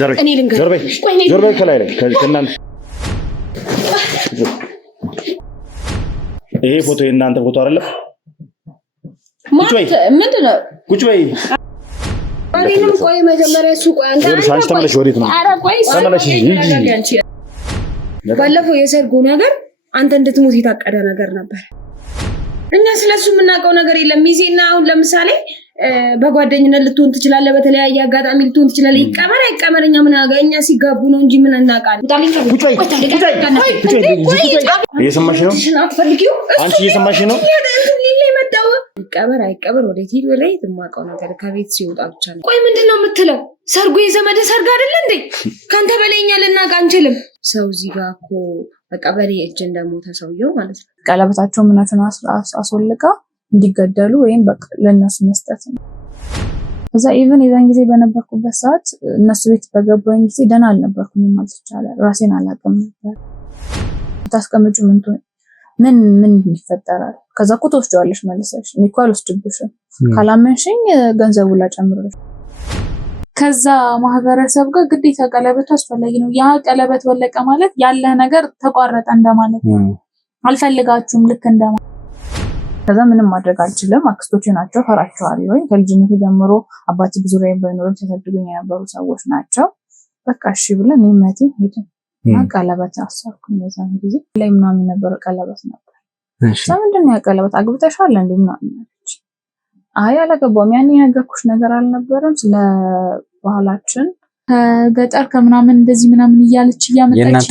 ዘርበይ ከላይ ላይ ከእናንተ ይሄ ፎቶ የእናንተ ፎቶ አይደለም። ምንድነው? ቁጭ በይ። አሪንም ቆይ መጀመሪያ እሱ ቆይ አንተ ተመለሽ። ወዴት ነው? ተመለሽ። ባለፈው የሰርጉ ነገር አንተ እንድትሞት የታቀደ ነገር ነበር። እኛ ስለሱ የምናውቀው ነገር የለም። ሚዜና አሁን ለምሳሌ በጓደኝነት ልትሆን ትችላለህ፣ በተለያየ አጋጣሚ ልትሆን ትችላለህ። ይቀመር አይቀመር እኛ ምን አገኛ ሲጋቡ ነው እንጂ ምን እናውቃለን። እየሰማሽ ነው? አንቺ እየሰማሽ ነው? ይቀበር አይቀበር ወዴት ሄድ ወላይ የማውቀው ነገር ከቤት ሲወጣ ብቻ ነው። ቆይ ምንድነው የምትለው? ሰርጉ የዘመድ ሰርግ አይደለ እንዴ? ካንተ በላይ እኛ ልናውቅ አንችልም። ሰው እዚህ ጋር እኮ በቃ በኔ እጅ እንደሞተ ሰውየው ማለት ነው። ቀለበታቸው ምናምን አስወልቃ እንዲገደሉ ወይም በቃ ለነሱ መስጠት ነው። ከዛ ኢቭን የዛን ጊዜ በነበርኩበት ሰዓት እነሱ ቤት በገባኝ ጊዜ ደህና አልነበርኩም ማለት ይቻላል። ራሴን አላውቅም ነበር። ታስቀምጩ ምን ይፈጠራል? ከዛ እኮ ትወስጂዋለሽ መልሰሽ። እኔ እኮ አልወስድብሽም ካላመንሽኝ ገንዘቡ ላጨምርልሽ። ከዛ ማህበረሰብ ጋር ግዴታ ቀለበቱ አስፈላጊ ነው። ያ ቀለበት ወለቀ ማለት ያለ ነገር ተቋረጠ እንደማለት ነው። አልፈልጋችሁም ልክ እንደማለት። ከዛ ምንም ማድረግ አልችልም። አክስቶቼ ናቸው፣ ፈራቸዋለሁ። ከልጅነቴ ጀምሮ አባቴ ብዙ ላይ ባይኖርም ሲያሳድጉኝ የነበሩ ሰዎች ናቸው። በቃ እሺ ብለን እኔ ሄድን። ቀለበት አሰርኩኝ። የዛን ጊዜ ላይ ምናምን ነበር ቀለበት ነበር። እሺ ምንድነው ያ ቀለበት? አግብተሻል እንዴ ምናምን? አይ አላገባሁም። ያኔ ነገርኩሽ ነገር አልነበረም ስለ ባህላችን ከገጠር ከምናምን እንደዚህ ምናምን እያለች እያመጣች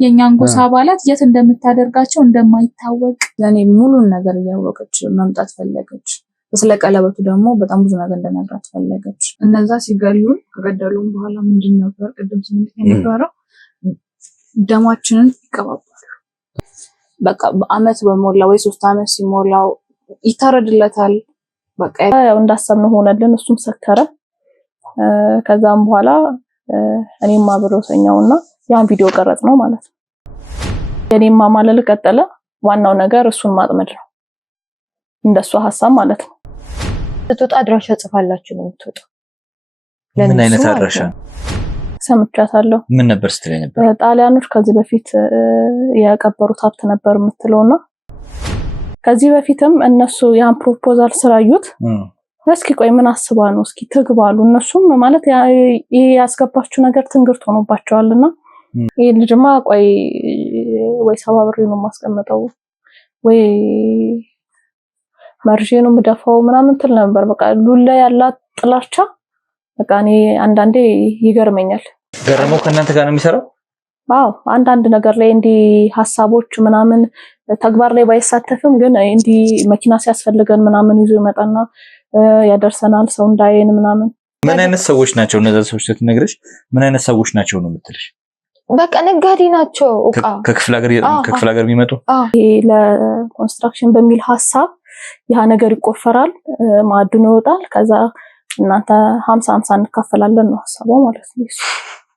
የኛን ጎሳ አባላት የት እንደምታደርጋቸው እንደማይታወቅ ለኔ ሙሉን ነገር እያወቀች መምጣት ፈለገች። ስለ ቀለበቱ ደግሞ በጣም ብዙ ነገር እንደነግራት ፈለገች። እነዛ ሲገሉን ከገደሉን በኋላ ምንድን ነበር ቅድም ስንት የነበረው ደማችንን ይቀባባሉ። በቃ በአመት በሞላ ወይ 3 አመት ሲሞላው ይታረድለታል። በቃ ያው እንዳሰብነው ሆነልን። እሱም ሰከረ። ከዛም በኋላ እኔም አብሬው ሰኛውና ያን ቪዲዮ ቀረጽ ነው ማለት ነው። የኔም ማማለል ቀጠለ። ዋናው ነገር እሱን ማጥመድ ነው እንደሱ ሐሳብ ማለት ነው። ስትወጣ አድራሻ ጽፋላችሁ ነው የምትወጣው? ምን አይነት አድራሻ? ሰምቻታለሁ። ምን ነበር ስትለኝ ነበር? ጣሊያኖች ከዚህ በፊት ያቀበሩት ሀብት ነበር የምትለውና ከዚህ በፊትም እነሱ ያን ፕሮፖዛል ስራዩት። እስኪ ቆይ ምን አስባ ነው እስኪ ትግባሉ። እነሱም ማለት ይሄ ያስገባችሁ ነገር ትንግርት ሆኖባቸዋልና ይሄ ልጅማ ቆይ ወይ ሰባብሬ ነው ማስቀመጠው ወይ ማርጄ ነው ምደፋው ምናምን ትል ነበር። በቃ ሉላ ያላት ጥላቻ በቃ እኔ አንዳንዴ ይገርመኛል። ገረመው ከእናንተ ጋር ነው የሚሰራው? አዎ አንዳንድ ነገር ላይ እንዲ ሐሳቦች ምናምን ተግባር ላይ ባይሳተፍም ግን እንዲ መኪና ሲያስፈልገን ምናምን ይዞ ይመጣና ያደርሰናል። ሰው እንዳይን ምናምን። ምን አይነት ሰዎች ናቸው እነዛ ሰዎች? ስትነግርሽ ምን አይነት ሰዎች ናቸው ነው የምትልሽ? በቃ ነጋዴ ናቸው። ከክፍለ ሀገር የሚመጡ ለኮንስትራክሽን በሚል ሐሳብ ያ ነገር ይቆፈራል፣ ማዕድኑ ይወጣል። ከዛ እናንተ 50-50 እንካፈላለን ነው ሐሳቡ ማለት ነው።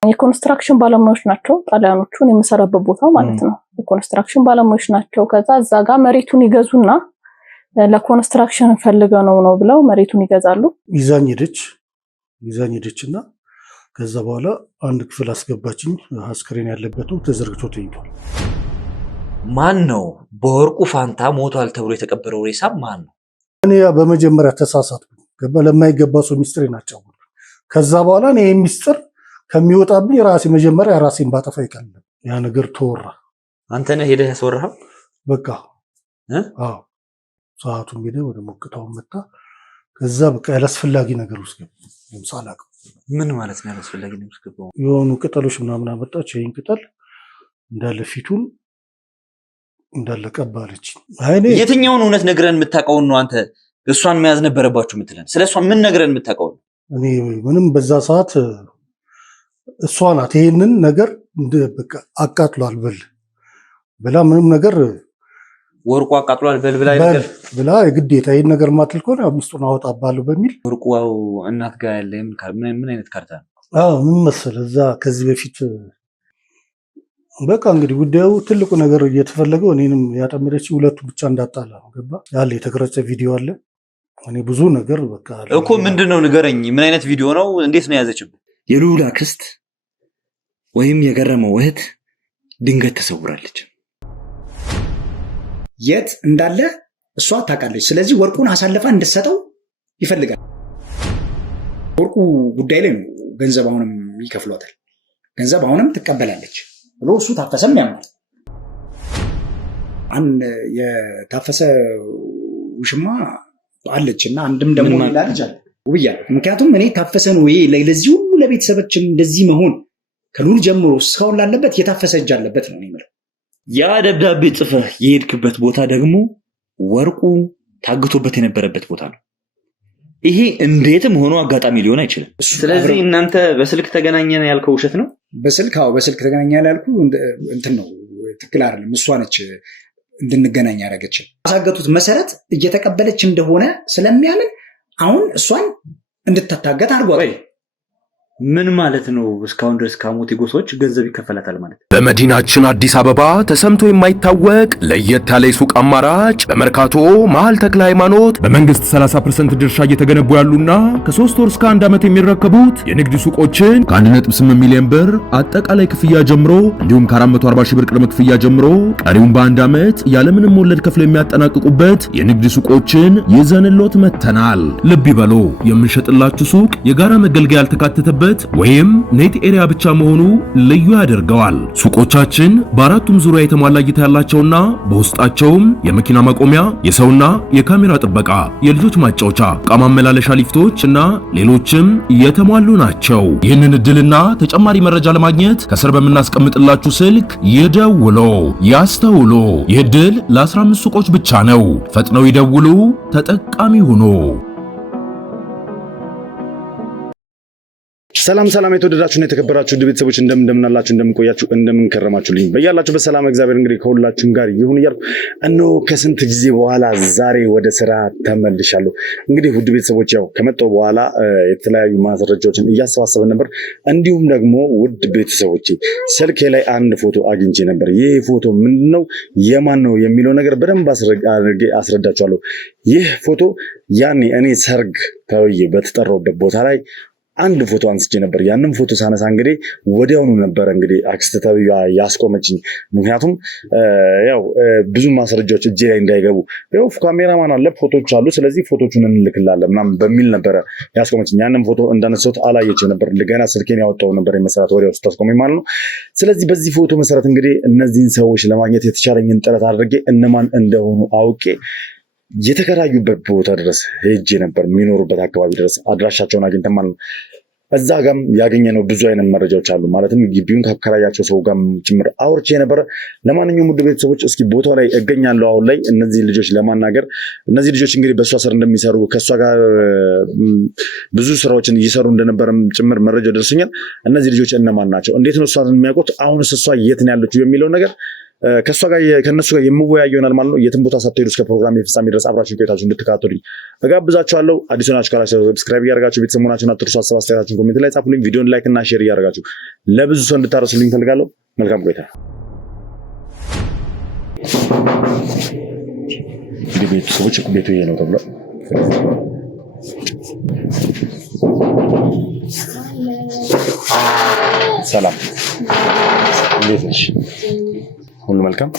የኮንስትራክሽን ባለሙያዎች ናቸው ጣሊያኖቹን የምሰራበት ቦታ ማለት ነው። የኮንስትራክሽን ባለሙያዎች ናቸው። ከዛ እዛ ጋር መሬቱን ይገዙና ለኮንስትራክሽን ፈልገው ነው ብለው መሬቱን ይገዛሉ። ይዛኝ ሄደችና ከዛ በኋላ አንድ ክፍል አስገባችኝ። አስክሬን ያለበት ተዘርግቶ ተይቷል። ማን ነው በወርቁ ፋንታ ሞቷል ተብሎ የተቀበረው ሬሳ ማን ነው? እኔ በመጀመሪያ ተሳሳትኩ። ለማይገባ ሰው ሚስጥሬን አጫወትኩ። ከዛ በኋላ እኔ ሚስጥር ከሚወጣብኝ መጀመሪያ ራሴን ባጠፋ ይቀላል። ያ ነገር ተወራ። አንተ ነህ ሄደህ ያስወራኸው? በቃ አዎ ሰዓቱን ሄደ ወደ ሞቅታው መጣ። ከዛ በቃ ያላስፈላጊ ነገር ውስጥ ገባ። ለምሳሌ ምን ማለት ነው ያላስፈላጊ ነገር ውስጥ ገባ? የሆኑ ቅጠሎች ምናምን አመጣች። ይሄን ቅጠል እንዳለ ፊቱን እንዳለ ቀባለች። የትኛውን እውነት ነግረን የምታውቀው ነው አንተ? እሷን መያዝ ነበረባችሁ የምትለን ስለሷ ምን ነግረን የምታውቀው ነው? እኔ ምንም በዛ ሰዓት እሷ ናት ይሄንን ነገር በቃ አቃጥሏል ብላ ምንም ነገር ወርቁ አቃጥሏል ብላ የግዴታ ይሄን ነገር ማትል ከሆነ ሚስቱን አወጣባለሁ በሚል ወርቁ እናት ጋር ያለ ምን አይነት ካርታ ነው? ምን መሰለህ እዛ ከዚህ በፊት በቃ እንግዲህ ጉዳዩ ትልቁ ነገር እየተፈለገው እኔንም ያጠመደች ሁለቱ ብቻ እንዳጣላ ነው። ገባ ያለ የተቀረጸ ቪዲዮ አለ። እኔ ብዙ ነገር በቃ እኮ ምንድነው ንገረኝ። ምን አይነት ቪዲዮ ነው? እንዴት ነው ያዘችብህ? የልዑል አክስት ወይም የገረመው እህት ድንገት ተሰውራለች። የት እንዳለ እሷ ታውቃለች። ስለዚህ ወርቁን አሳልፋ እንድትሰጠው ይፈልጋል። ወርቁ ጉዳይ ላይ ነው ገንዘብ አሁንም ይከፍሏታል። ገንዘብ አሁንም ትቀበላለች ብሎ እሱ ታፈሰም ያምናል። አንድ የታፈሰ ውሽማ አለች እና አንድም ደግሞ ሌላ ልጅ አለ ውብያ። ምክንያቱም እኔ ታፈሰ ነው ለዚህ ሁሉ ለቤተሰባችን እንደዚህ መሆን ከልዑል ጀምሮ እስካሁን ላለበት የታፈሰ እጅ አለበት ነው የሚለው። ያ ደብዳቤ ጽፈህ የሄድክበት ቦታ ደግሞ ወርቁ ታግቶበት የነበረበት ቦታ ነው። ይሄ እንዴትም ሆኖ አጋጣሚ ሊሆን አይችልም። ስለዚህ እናንተ በስልክ ተገናኘን ያልከው ውሸት ነው። በስልክ ተገናኘን ያልኩ እንትን ነው፣ ትክክል አይደለም። እሷ ነች እንድንገናኝ ያደረገችን። ባሳገቱት መሰረት እየተቀበለች እንደሆነ ስለሚያምን አሁን እሷን እንድትታገት አድርጓል። ምን ማለት ነው? እስካሁን ድረስ ከሞት ጎሶች ገንዘብ ይከፈላታል ማለት? በመዲናችን አዲስ አበባ ተሰምቶ የማይታወቅ ለየት ያለ ሱቅ አማራጭ በመርካቶ መሃል ተክለ ሃይማኖት በመንግስት 30% ድርሻ እየተገነቡ ያሉና ከ3 ወር እስከ 1 ዓመት የሚረከቡት የንግድ ሱቆችን ከ1.8 ሚሊዮን ብር አጠቃላይ ክፍያ ጀምሮ እንዲሁም ከ440 ሺህ ብር ቅድመ ክፍያ ጀምሮ ቀሪውን በ1 ዓመት ያለምንም ወለድ ከፍለው የሚያጠናቅቁበት የንግድ ሱቆችን ይዘንሎት መተናል። ልብ ይበሉ፣ የምንሸጥላችሁ ሱቅ የጋራ መገልገያ ያልተካተተበት ወይም ኔት ኤሪያ ብቻ መሆኑ ልዩ ያደርገዋል። ሱቆቻችን በአራቱም ዙሪያ የተሟላ እይታ ያላቸውና በውስጣቸውም የመኪና ማቆሚያ፣ የሰውና የካሜራ ጥበቃ፣ የልጆች ማጫወቻ፣ ዕቃ ማመላለሻ ሊፍቶች እና ሌሎችም የተሟሉ ናቸው። ይህንን እድልና ተጨማሪ መረጃ ለማግኘት ከስር በምናስቀምጥላችሁ ስልክ ይደውሉ፣ ያስተውሉ። ይህ እድል ለ15 ሱቆች ብቻ ነው። ፈጥነው ይደውሉ፣ ተጠቃሚ ሁኑ። ሰላም የተወደዳችሁና የተከበራችሁ ቤተሰቦች እንደምናላችሁ እንደምንቆያችሁ እንደምንከረማችሁልኝ በያላችሁ በሰላም እግዚአብሔር እንግዲህ ከሁላችሁም ጋር ይሁን እያልኩ እነሆ ከስንት ጊዜ በኋላ ዛሬ ወደ ስራ ተመልሻለሁ። እንግዲህ ውድ ቤተሰቦች ያው ከመጣሁ በኋላ የተለያዩ ማስረጃዎችን እያሰባሰብን ነበር። እንዲሁም ደግሞ ውድ ቤተሰቦች ስልኬ ላይ አንድ ፎቶ አግኝቼ ነበር። ይህ ፎቶ ምንድነው የማን ነው የሚለው ነገር በደንብ አስረዳችኋለሁ። ይህ ፎቶ ያኔ እኔ ሰርግ ተብዬ በተጠራሁበት ቦታ ላይ አንድ ፎቶ አንስቼ ነበር። ያንን ፎቶ ሳነሳ እንግዲህ ወዲያውኑ ነበር እንግዲህ አክስት ተብዬዋ ያስቆመችኝ። ምክንያቱም ያው ብዙ ማስረጃዎች እጄ ላይ እንዳይገቡ ያው ካሜራማን አለ፣ ፎቶዎች አሉ፣ ስለዚህ ፎቶቹን እንልክላለን ምናምን በሚል ነበር ያስቆመችኝ። ያንን ፎቶ እንዳነሳሁት አላየችም ነበር። ገና ስልኬን ያወጣው ነበር የመሰራት ወዲያው ስታስቆመኝ ማለት ነው። ስለዚህ በዚህ ፎቶ መሰረት እንግዲህ እነዚህን ሰዎች ለማግኘት የተቻለኝን ጥረት አድርጌ እነማን እንደሆኑ አውቄ የተከራዩበት ቦታ ድረስ ሄጄ ነበር። የሚኖሩበት አካባቢ ድረስ አድራሻቸውን አግኝተን ማለት ነው። እዛ ጋም ያገኘነው ብዙ አይነት መረጃዎች አሉ። ማለትም ግቢውን ካከራያቸው ሰው ጋም ጭምር አውርቼ ነበር። ለማንኛውም ውድ ቤተሰቦች እስኪ ቦታው ላይ እገኛለሁ አሁን ላይ እነዚህ ልጆች ለማናገር። እነዚህ ልጆች እንግዲህ በእሷ ስር እንደሚሰሩ ከእሷ ጋር ብዙ ስራዎችን እየሰሩ እንደነበረም ጭምር መረጃ ደርሶኛል። እነዚህ ልጆች እነማን ናቸው? እንዴት ነው እሷን የሚያውቁት? አሁንስ እሷ የት ነው ያለችው የሚለው ነገር ከነሱ ጋር የምወያየው ይሆናል ማለት ነው። የትም ቦታ ሳትሄዱ እስከ ፕሮግራም የፍጻሜ ድረስ አብራችሁ ቆይታችሁ እንድትከታተሉኝ እጋብዛችኋለሁ። አዲስ ናችሁ ካላችሁ ሰብስክራይብ እያደረጋችሁ ቤተሰብ መሆናችሁን አትርሱ። ሀሳብ አስተያየታችሁን ኮሜንት ላይ ጻፉልኝ። ቪዲዮን ላይክ እና ሼር እያደረጋችሁ ለብዙ ሰው እንድታረሱልኝ ፈልጋለሁ። መልካም ቆይታ። እንግዲህ ቤተሰቦች ቤቱ ይሄ ነው ተብሏል። ሰላም፣ እንዴት ነሽ? ሁሉ መልካም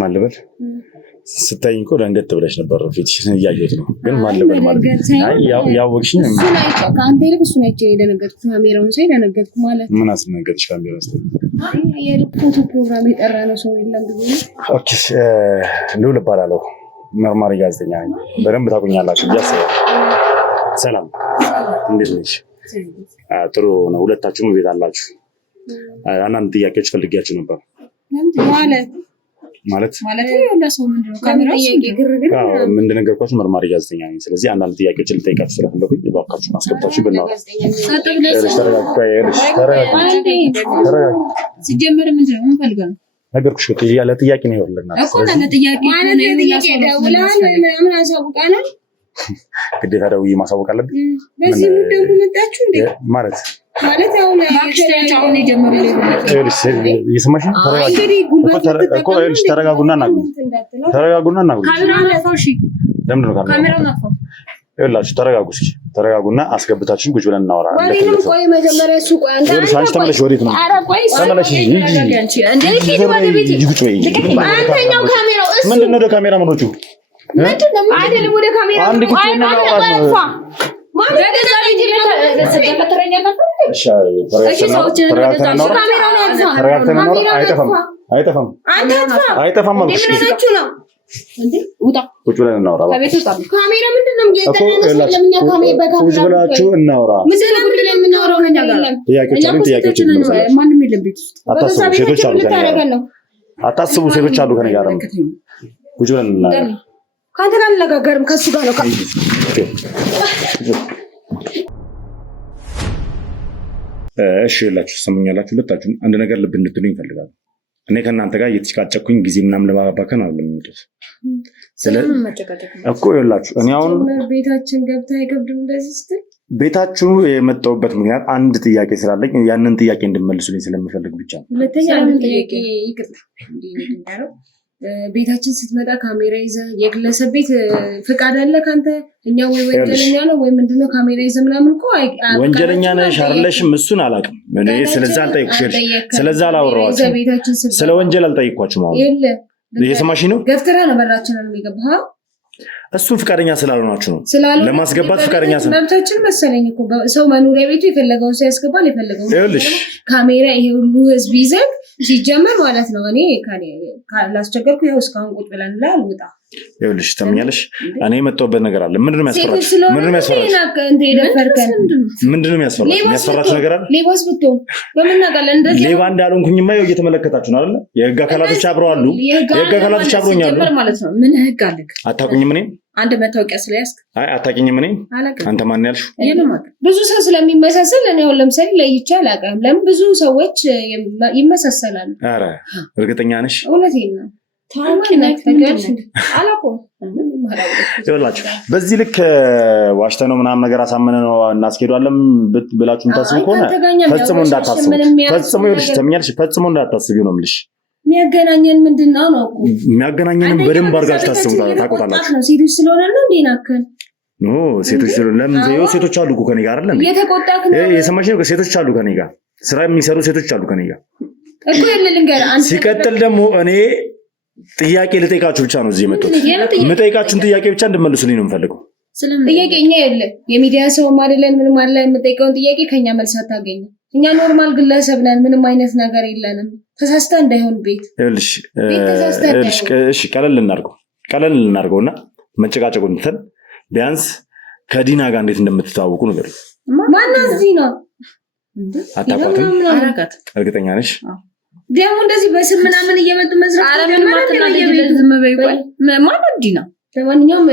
ማለበል ስታይኝ እኮ ደንገጥ ብለሽ ነበር። ፊትሽን እያየሁት ነው፣ ግን ማለበል ማለት ያወቅሽኝ ከአንተ ይልቅ እሱን አይቼ የደነገጥኩት። ካሜራውን ሳይ ደነገጥኩ ማለት ምን አስደነገጥሽ? ካሜራውን ሳይ የፎቶ ፕሮግራም የጠራ ነው ሰው የለም ብዬ ነው። ኦኬ፣ ልዑል እባላለሁ፣ መርማሪ ጋዜጠኛ ነኝ። በደንብ ታውቁኛላችሁ ብዬ አስባለሁ። ሰላም፣ እንዴት ነሽ? ጥሩ ነው። ሁለታችሁም ቤት አላችሁ። አንዳንድ ጥያቄዎች ፈልጊያችሁ ነበር። ማለት እንደነገርኳችሁ መርማሪ ጋዜጠኛ ነኝ። ስለዚህ አንዳንድ ጥያቄዎችን ልጠይቃችሁ ስለፈለኩኝ እባካችሁን አስገብታችሁ ብናወራ። ሲጀመር ምንድን ነው የምንፈልገው? ነገርኩሽ እኮ ያለ ጥያቄ ነው ይወለናል። ግዴታ ደውዬ ማሳወቅ አለብኝ። በዚህ ደግሞ መጣችሁ እንዴ? ማለት አሁን ማክሽታውን የጀመሩ እየሰማሽ ነው። ተረጋጉና እናግሩ። ለምንድን ነው ካሜራውን አጥፋው? ይኸውላችሁ ተረጋጉ እስኪ ተረጋጉና አስገብታችሁን ቁጭ ብለን እናወራ። ወዴት ነው? ቆይ መጀመሪያ እሱ ቆይ አንተ አንቺ ተመለሽ። ወዴት ነው? ኧረ ቆይ ተመለሽ። አንተኛው ካሜራው እሱ ምንድን ነው? ወደ ካሜራ ምኖቹ ምንድን ነው? አይደለም ወደ ካሜራ አንድ ቁጭ ብለን እናወራ። አይጠፋም አልኩሽ። ቁጭ ብለን እናውራ። ካሜራ ምንድን ነው? ቁጭ ብላችሁ እናውራ። ጥያቄዎች ማንም የለም ቤት ውስጥ። አታስቡ፣ ሴቶች አሉ ከኔ ጋር። አታስቡ፣ ሴቶች አሉ ከኔ ጋር። ቁጭ ብለን እናውራ። ከአንተ ጋር አልነጋገርም፣ ከእሱ ጋር ነው። እሺ ይላችሁ ሰሙኛላችሁ። ሁለታችሁም አንድ ነገር ልብ እንድትሉኝ ይፈልጋሉ። እኔ ከእናንተ ጋር እየተጨቃጨኩኝ ጊዜ ምናምን ለማባከን አይደለም የምመጡት። እኮ ይላችሁ እኔ አሁን ቤታችን ገብታ አይከብድም እንደዚህ ስትል ቤታችሁ የመጣሁበት ምክንያት አንድ ጥያቄ ስላለኝ ያንን ጥያቄ እንድመልሱልኝ ስለምፈልግ ብቻ ነው። ሁለተኛ አንድ ጥያቄ ይቅርታ፣ ቤታችን ስትመጣ ካሜራ ይዘህ የግለሰብ ቤት ፍቃድ አለ ካንተ? እኛ ወይ ወንጀለኛ ነው ወይ ምንድነው? ካሜራ ይዘህ ምናምን እኮ ወንጀለኛ ነሽ አይደለሽም? እሱን አላውቅም እኔ። ስለዛ አልጠይቅሽም፣ ስለዛ አላወራኋችሁም፣ ስለ ወንጀል አልጠይቅኳችሁም። አሁን እየሰማሽኝ ነው? ገፍትራ ነው በራችንን የሚገባው። እሱን ፍቃደኛ ስላልሆናችሁ ነው ለማስገባት ፍቃደኛ መብታችን መሰለኝ እኮ ሰው መኖሪያ ቤቱ የፈለገውን ሰው ያስገባል። የፈለገውን ካሜራ ይሄ ሁሉ ህዝብ ይዘህ ሲጀመር ማለት ነው። እኔ ላስቸገርኩ ይኸው እስካሁን ቁጭ ብለን ላይ አልወጣ። ይኸውልሽ ተምኛለሽ፣ እኔ የመጣሁበት ነገር አለ። ምንድነው የሚያስፈራችሁ? የሚያስፈራችሁ ነገር አለ? ሌባስ ብትሆን በምናውቃለን። እንደዚህ ሌባ እንዳልሆንኩኝማ ይኸው እየተመለከታችሁ ነው አይደለ? የህግ አካላቶች አብረው አሉ። የህግ አካላቶች አብረውኛሉ ማለት ነው። ምን ህግ አለ? አታውቁኝም? እኔ አንድ መታወቂያ ስለያዝክ አታውቂኝም? እኔ አንተ ማን ያልሽው? ብዙ ሰው ስለሚመሳሰል እኔ አሁን ለምሳሌ ለይቼ አላውቅም። ለምን ብዙ ሰዎች ይመሳሰላሉ። ኧረ እርግጠኛ ነሽ? እውነቴን ነው። ይኸውላችሁ በዚህ ልክ ዋሽተ ነው ምናምን ነገር አሳመነ ነው እናስኬዷለን ብላችሁ የምታስቡ ከሆነ ፈጽሞ እንዳታስቡ። ፈጽሞ ይኸውልሽ ተምኛለሽ፣ ፈጽሞ እንዳታስቢው ነው የምልሽ። የሚያገናኘን ምንድን ነው ነው? የሚያገናኘንን በደንብ አድርጋችሁ ታውቁታላችሁ። ሴቶች ስለሆነ ነው እንዴ ናከን? ሴቶች ስለሆነ ለምን ሴቶች አሉ እኮ ከኔ ጋር አይደል? እየተቆጣክ ነው። የሰማሽ ነው? ሴቶች አሉ ከኔ ጋር ስራ የሚሰሩ ሴቶች አሉ ከኔ ጋር እኮ ልንገር። ሲቀጥል ደግሞ እኔ ጥያቄ ልጠይቃችሁ ብቻ ነው እዚህ የመጣሁት። የምጠይቃችሁን ጥያቄ ብቻ እንድመልሱልኝ ነው የምፈልገው። ጥያቄ እኛ የለም የሚዲያ ሰውም አይደለን ምንም አይደለን። የምጠይቀውን ጥያቄ ከኛ መልስ አታገኝም። እኛ ኖርማል ግለሰብ ነን። ምንም አይነት ነገር የለንም። ተሳስተ እንዳይሆን ቤት ይኸውልሽ፣ እሺ ቀለል እናድርገውና መጨቃጨቁን እንትን ቢያንስ ከዲና ጋር እንዴት እንደምትተዋወቁ ነገር ማናት ዲና? አታውቃትም? እርግጠኛ ነሽ? ደግሞ እንደዚህ በስም ምናምን እየመጡ መስራት ማለት ዲና ለማንኛውም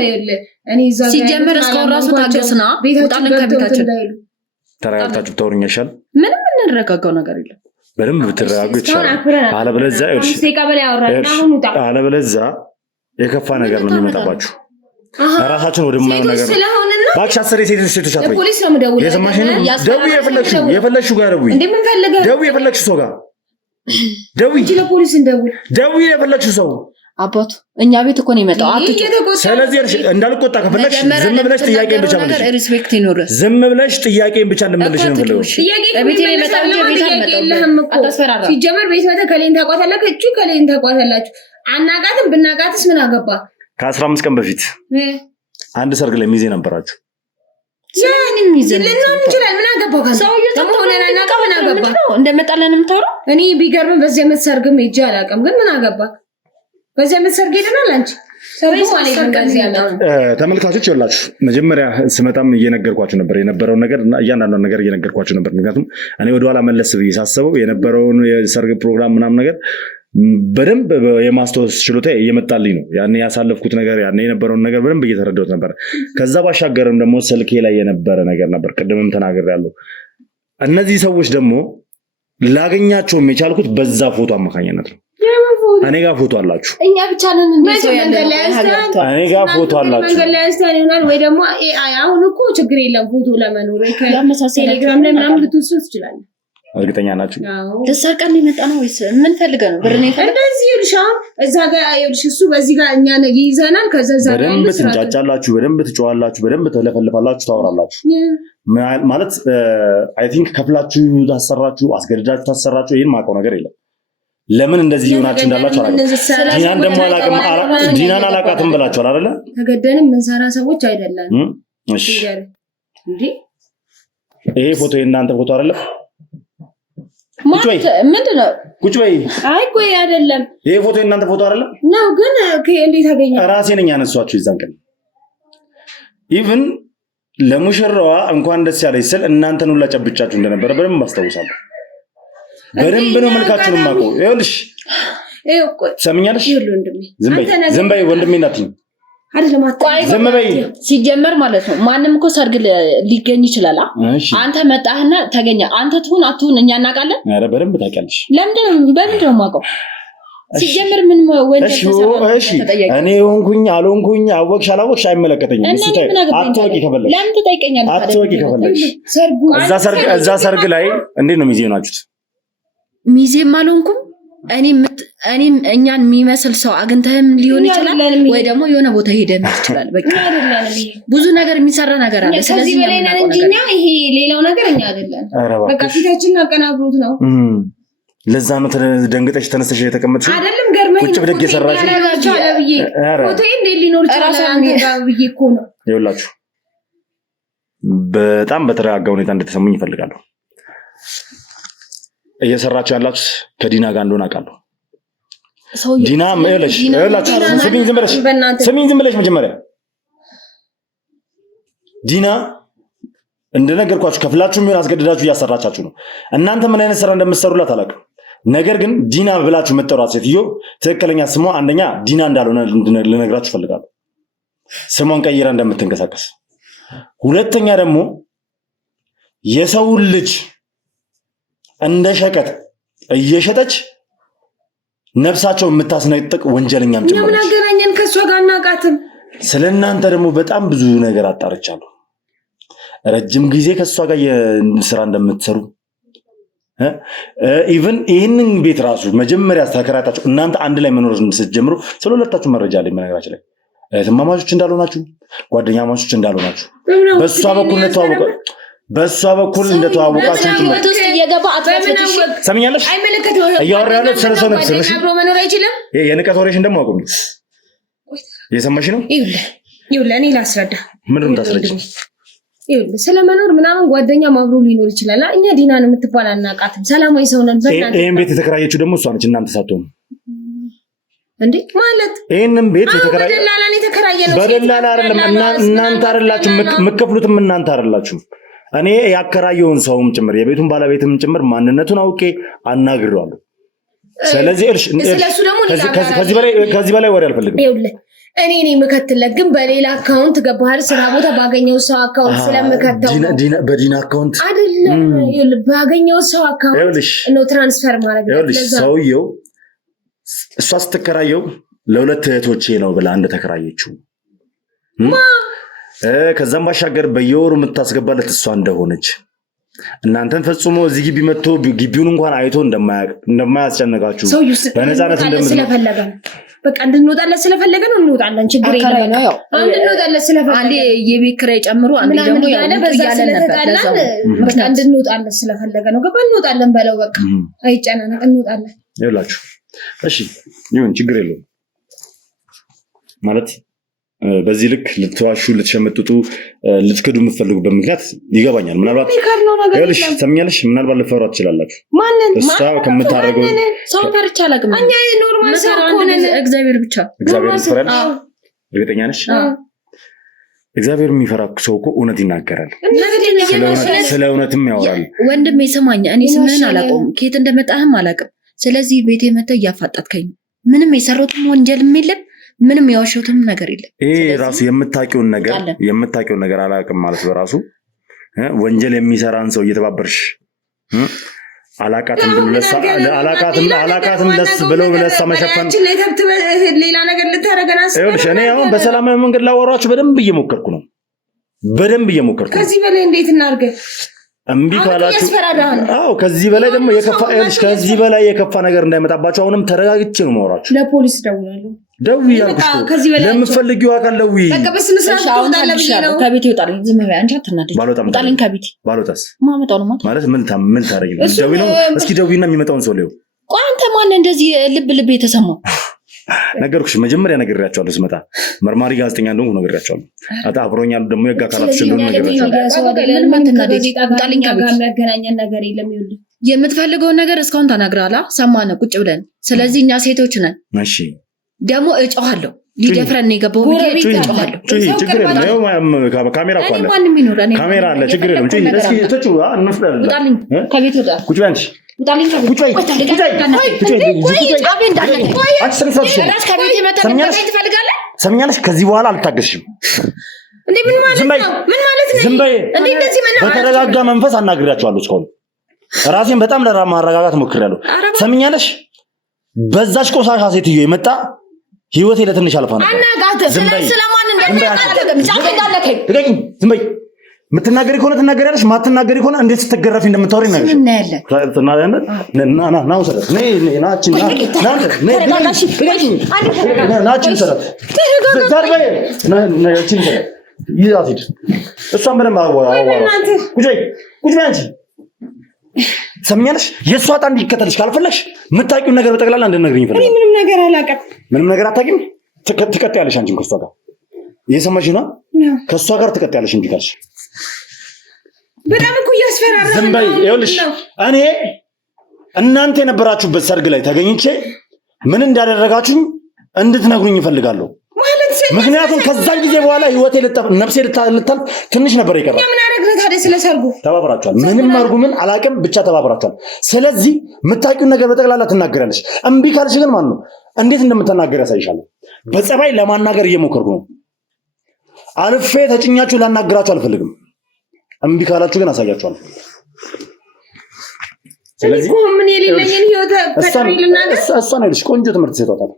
እኔ እዛ ሲጀመር እስካሁን ራሱ ታገስና ውጣልን ከቤታችን። ተረጋግታችሁ ብታወሩኛል። ምንም የምንረጋጋው ነገር የለም። በደንብ ብትረጋጉ ይችላል። አለበለዚያ የከፋ ነገር ነው የሚመጣባችሁ። ራሳችን ወደማየው ነገር ባክሽ አስር ሴቶች አትበይ። ፖሊስ ነው የምደውለው። የሰማሽ ነው? ደውዪ፣ የፈለግሽው ጋር ደውዪ። ደውዪ፣ የፈለግሽው ሰው ጋር ደውዪ። ለፖሊስ እንደውል። ደውዪ፣ የፈለግሽው ሰው አባቱ እኛ ቤት እኮ ነው የመጣው። ስለዚህ እንዳልቆጣ ከፈለግሽ ዝም ብለሽ ጥያቄን ብቻ መልሽ። ሪስፔክት ይኖር። ዝም ብለሽ ጥያቄን ብቻ እንድመልሽ ነው የምፈልገው። ሲጀመር ቤት መተህ ከሌን ታቋታለህ፣ እጩ ከሌን ታቋታላችሁ። አናቃትም፣ ብናቃትስ ምን አገባ? ከ15 ቀን በፊት አንድ ሰርግ ላይ ሚዜ ነበራችሁ። ያንን ሚዜ ልንሆን ይችላል። ምን አገባው? ደግሞ ሆነን አናውቅም። ምን አገባ? እንደመጣለን የምታወራው እኔ ቢገርም በዚህ ዓመት ሰርግም ሄጄ አላውቅም። ግን ምን አገባ? በዚህ ዓመት ሰርግ ሄደናል። አንቺ ተመልካቾች ይኸውላችሁ መጀመሪያ ስመጣም እየነገርኳችሁ ነበር የነበረውን ነገር እና እያንዳንዱን ነገር እየነገርኳችሁ ነበር። ምክንያቱም እኔ ወደኋላ መለስ ብዬ ሳስበው የነበረውን የሰርግ ፕሮግራም ምናምን ነገር በደንብ የማስታወስ ችሎታ እየመጣልኝ ነው። ያኔ ያሳለፍኩት ነገር ያኔ የነበረውን ነገር በደንብ እየተረዳሁት ነበር። ከዛ ባሻገርም ደግሞ ስልኬ ላይ የነበረ ነገር ነበር። ቅድምም ተናግሬያለሁ። እነዚህ ሰዎች ደግሞ ላገኛቸውም የቻልኩት በዛ ፎቶ አማካኝነት ነው። እኔ ጋር ፎቶ አላችሁ። እኛ ብቻ ነን እንደዚህ እኔ ጋር ፎቶ አላችሁ። መንገድ ላይ አንስተን ይሆናል ወይ ደግሞ አሁን እኮ ችግር የለም ፎቶ ለመኖር ቴሌግራም ላይ ምናምን ልትወስዱ ትችላለህ። እርግጠኛ ናችሁ? ለሰርቀን ሊመጣ ነው ወይስ ምን ፈልገህ ነው? ብር ነው ይፈልጋል። እንደዚህ ይልሻው እዛ ጋር ይልሽ እሱ በዚህ ጋር እኛ ነገ ይዘናል። ከዛ ዛ በደንብ ትንጫጫላችሁ፣ በደንብ ትጮዋላችሁ፣ በደንብ ተለፈልፋላችሁ፣ ታወራላችሁ። ማለት አይ ቲንክ ከፍላችሁ ታሰራችሁ፣ አስገድዳችሁ ታሰራችሁ። ይሄን ማውቀው ነገር የለም። ለምን እንደዚህ ሊሆናችሁ እንዳላችሁ አላውቅም። ዲናን ደግሞ ዲናን አላውቃትም ብላችኋል አይደለ? ተገደንም እንሰራ ሰዎች አይደለም። እሺ እንዴ ይሄ ፎቶ የእናንተ ፎቶ አይደለም? ምንድነው? ቁጭ በይ። አይ ቆይ አይደለም። ይሄ ፎቶ የእናንተ ፎቶ አይደለም ነው። ግን እንዴት አገኘ? ራሴ ነኝ ያነሷችሁ ይዛን ቀን። ኢቭን ለሙሽራዋ እንኳን ደስ ያለሽ ስል እናንተን ሁላ ጨብጫችሁ እንደነበረ በደንብ አስታውሳለሁ። በደንብ ነው መልካችሁን ማቆ። ይኸውልሽ ሰምኛለሽ? ዝም በይ ወንድሜ ናትኝ አይደለም። ዝም በይ። ሲጀመር ማለት ነው ማንም እኮ ሰርግ ሊገኝ ይችላል። አንተ መጣህና ተገኘ። አንተ ትሁን አትሁን እኛ እናውቃለን። ኧረ በደንብ ታውቂያለሽ። በምንድን ነው የማውቀው? ሲጀመር ምን ወንጀል ተሰራ? እኔ ሆንኩኝ አልሆንኩኝ አወቅሽ አላወቅሽ አይመለከተኝም። እሱ አትወቂ ከፈለግሽ ለምን ትጠይቀኛለህ? አትወቂ ከፈለግሽ እዛ ሰርግ ላይ እንዴት ነው ሚዜ ሆናችሁት? ሚዜም አልሆንኩም። እኔም እኛን የሚመስል ሰው አግኝተህም ሊሆን ይችላል፣ ወይ ደግሞ የሆነ ቦታ ሄደህ ይችላል። በቃ ብዙ ነገር የሚሰራ ነገር አለ። ስለዚህ በላይ ነን እንጂ እኛ ይሄ ሌላው ነገር እኛ አይደለም። በቃ ፊታችንን አቀናብሩት ነው። ለዛ ነው ደንግጠሽ ተነስተሽ የተቀመጥሽ አይደለም። ገርመኝ ቁጭ ብድግ የሰራሽ ፎቶ እንዴ ሊኖር ይችላል። አንተ ጋር ብዬ እኮ ነው። ይኸውላችሁ በጣም በተረጋጋ ሁኔታ እንድትሰሙኝ ይፈልጋለሁ። እየሰራችሁ ያላችሁ ከዲና ጋር እንደሆነ አውቃለሁ። ዲና ይኸውላችሁ ስሚኝ ዝም ብለሽ መጀመሪያ ዲና እንደነገርኳችሁ ከፍላችሁ ምን አስገድዳችሁ እያሰራቻችሁ ነው። እናንተ ምን አይነት ስራ እንደምትሰሩላት አላውቅም። ነገር ግን ዲና ብላችሁ መጠሯት ሴትዮ ትክክለኛ ስሟ አንደኛ ዲና እንዳልሆነ ልነግራችሁ ፈልጋለሁ። ስሟን ቀይራ እንደምትንቀሳቀስ፣ ሁለተኛ ደግሞ የሰው ልጅ እንደ ሸቀጥ እየሸጠች ነፍሳቸው የምታስነጥቅ ወንጀለኛም ጭምር። ምን አገናኘን ከሷ ጋር? እናቃትም። ስለናንተ ደግሞ በጣም ብዙ ነገር አጣርቻለሁ። ረጅም ጊዜ ከሷ ጋር ስራ እንደምትሰሩ ኢቭን ይህንን ቤት ራሱ መጀመሪያ ተከራታችሁ እናንተ አንድ ላይ መኖር ስትጀምሩ ስለሁለታችሁ መረጃ ላይ መነግራችሁ ላይ እህትማማቾች እንዳልሆናችሁ ጓደኛማቾች እንዳልሆናችሁ በሷ በኩል እንደተዋወቀ በሷ በኩል እንደተዋወቃችሁ ጭምር ሰምኛለሽ። እያወራ ያለው ስለሰው ነው። ስለሽ የንቀት ወሬሽን ደግሞ አቁሚ። እየሰማሽ ነው? ይኸውልህ እኔ ላስረዳ። ምንድን ነው ታስረጂ? ይኸውልህ ስለመኖር ምናምን ጓደኛ ማብሮ ሊኖር ይችላል። እኛ ዲናን የምትባል አናውቃትም። ሰላማዊ ሰው ነን። ይሄን ቤት የተከራየችው ደግሞ እሷ ነች፣ እናንተ ሳትሆኑ እንዴ ማለት ይሄንን ቤት የተከራየነው በደላላ አይደለም። እናንተ አይደላችሁ የምትከፍሉትም፣ እናንተ አይደላችሁ። እኔ ያከራየውን ሰውም ጭምር የቤቱን ባለቤትም ጭምር ማንነቱን አውቄ አናግሬዋለሁ። ስለዚህ ከዚህ በላይ ወሬ አልፈልግም። ይኸውልህ እኔ የምከትለት ግን በሌላ አካውንት ገባህ? ስራ ቦታ ባገኘው ሰው አካውንት ስለምከተው በዲና አካውንት አይደለም። ይኸውልህ ባገኘው ሰው አካውንት ነው ትራንስፈር ማለት ነው። ሰውየው እሷ ስትከራየው ለሁለት እህቶቼ ነው ብላ እንደተከራየችው ከዛም ባሻገር በየወሩ የምታስገባለት እሷ እንደሆነች እናንተን ፈጽሞ እዚህ ግቢ መጥቶ ግቢውን እንኳን አይቶ እንደማያስጨነቃችሁ በነፃነት ስለፈለገ በቃ እንድንወጣለት ስለፈለገ ነው። እንወጣለን፣ ችግር የለም። እንድንወጣለት ስለፈለገ አንዴ የቤት ኪራይ ጨምሮ አንዴ ደግሞ ያለ ነበር። በቃ እንድንወጣለት ስለፈለገ ነው። ገባ እንወጣለን በለው። በቃ አይጨናነቅ፣ እንወጣለን። ይኸውላችሁ እሺ ይሁን፣ ችግር የለውም ማለት በዚህ ልክ ልትዋሹ ልትሸመጥጡ ልትክዱ የምትፈልጉበት ምክንያት ይገባኛል። ምናልባት ይኸውልሽ ሰምኛለሽ፣ ምናልባት ልፈራ ትችላላችሁ። እሷ ከምታደርገው ሰው ፈርቻ አላውቅም። እኛ ኖርማል ሰው ሆነን እግዚአብሔር ብቻ ትፈራለሽ? እርግጠኛ ነሽ? እግዚአብሔር የሚፈራ ሰው እኮ እውነት ይናገራል፣ ስለ እውነትም ያወራል። ወንድሜ ስማኝ፣ እኔ ስምህን አላውቀውም፣ ከየት እንደመጣህም አላውቅም። ስለዚህ ቤቴ መተህ እያፋጣጥከኝ ነው። ምንም የሰራሁትም ወንጀልም የለም፣ ምንም ያወሸሁትም ነገር የለም። ይሄ ራሱ የምታውቂውን ነገር አላውቅም ማለት በራሱ ወንጀል የሚሰራን ሰው እየተባበርሽ አላቃትም ብለው ለሳ መሸፈን ሌላ ነገር ልታረገና እኔ አሁን በሰላማዊ መንገድ ላወራችሁ በደንብ እየሞከርኩ ነው። ከዚህ በላይ እንዴት እናርገ? እምቢ ካላችሁ አዎ ከዚህ በላይ ደግሞ የከፋ ነገር እንዳይመጣባችሁ አሁንም ተረጋግቼ ነው የማወራችሁ። ለፖሊስ ደውላለሁ። ደውዪ ያልኩሽ ለምትፈልጊው አካል ደውዪ። በቃ በስነ ስርዓት ትወጣለሽ ነው። ከቤት ይወጣል። ዝም በይ አንቺ አትናደጂ። ውጣልኝ ከቤት። ባልወጣስ ማመጣው ነው ማለት ምን ታረጊ ነው? ደውዪ ነው እስኪ ደውዪና የሚመጣውን ሰው ሊው። ቆይ አንተ ማን እንደዚህ ልብ የተሰማው? ነገርኩሽ። መጀመሪያ ነግሬያቸዋለሁ። ስመጣ መርማሪ ጋዜጠኛ እንደሆንኩ ነግሬያቸዋለሁ። አብሮኛል ደግሞ የህግ አካላቶች እንደሆኑ ነግሬያቸዋለሁ። የምትፈልገውን ነገር እስካሁን ተናግራላ ሰማነ ቁጭ ብለን። ስለዚህ እኛ ሴቶች ነን። እሺ ደግሞ እጮሃለሁ። ሊደፍረን የገባው ብዬ እጮሃለሁ። ችግር የለም። ካሜራ እኮ አለ። ካሜራ አለ። ችግር የለም። እስኪ ተጩ እንፍዳለን። ውጣልኝ ከቤት ውጣ። ቁጭ በይ አንቺ ውጣልኝ ከቤት ቁጭ በይ ሰምኛለሽ። ከዚህ በኋላ አልታገስሽም። እንዴ ምን ማለት ነው? ምን ማለት ነው? ዝም በይ። እንዴ እንደዚህ ምን በተረጋጋ መንፈስ አናግሬያቸዋለሁ። እስካሁን ራሴን በጣም ለማረጋጋት ሞክሬያለሁ። ሰምኛለሽ። በዛች ቆሻሻ ሴትዮ የመጣ ህይወቴ ለትንሽ አልፋ ነበር። ስለማን እንደምታውቀው ዝም በይ። የምትናገሪ ከሆነ ትናገሪያለሽ፣ ማትናገሪ ከሆነ እንዴት ስትገረፊ እንደምታወሪ ነገር ሰምኛለሽ። የእሷ ዕጣ እንዲከተልሽ ካልፈለግሽ የምታውቂውን ነገር በጠቅላላ እንድትነግሪኝ ይፈልጋል። ምንም ነገር አላውቅም። ምንም ነገር አታውቂም። ትቀጥያለሽ። አንቺም ከእሷ ጋር እየሰማሽ ነው። ከእሷ ጋር ትቀጥያለሽ እንጂ ካልሽ በጣም እኮ እያስፈራራ። ዝም በይ። ይኸውልሽ እኔ እናንተ የነበራችሁበት ሰርግ ላይ ተገኝቼ ምን እንዳደረጋችሁኝ እንድትነግሩኝ ይፈልጋለሁ። ምክንያቱም ከዛን ጊዜ በኋላ ህይወቴ ነፍሴ ልታልፍ ትንሽ ነበር የቀረው። ምን አደረግህ ታዲያ? ስለሰርጉ ተባብራችኋል። ምንም አድርጉ ምን አላውቅም፣ ብቻ ተባብራችኋል። ስለዚህ የምታውቂውን ነገር በጠቅላላ ትናገሪያለሽ። እምቢ ካልሽ ግን ማን ነው እንዴት እንደምትናገር ያሳይሻለሁ። በጸባይ ለማናገር እየሞከርኩ ነው። አልፌ ተጭኛችሁ ላናግራችሁ አልፈልግም። እምቢ ካላችሁ ግን አሳያችኋለሁ። ስለዚህ ምን የሌለኝን ህይወት ፈጣሪ ልናገር። እሷ ነው ልጅ ቆንጆ ትምህርት ሰጥቷታል።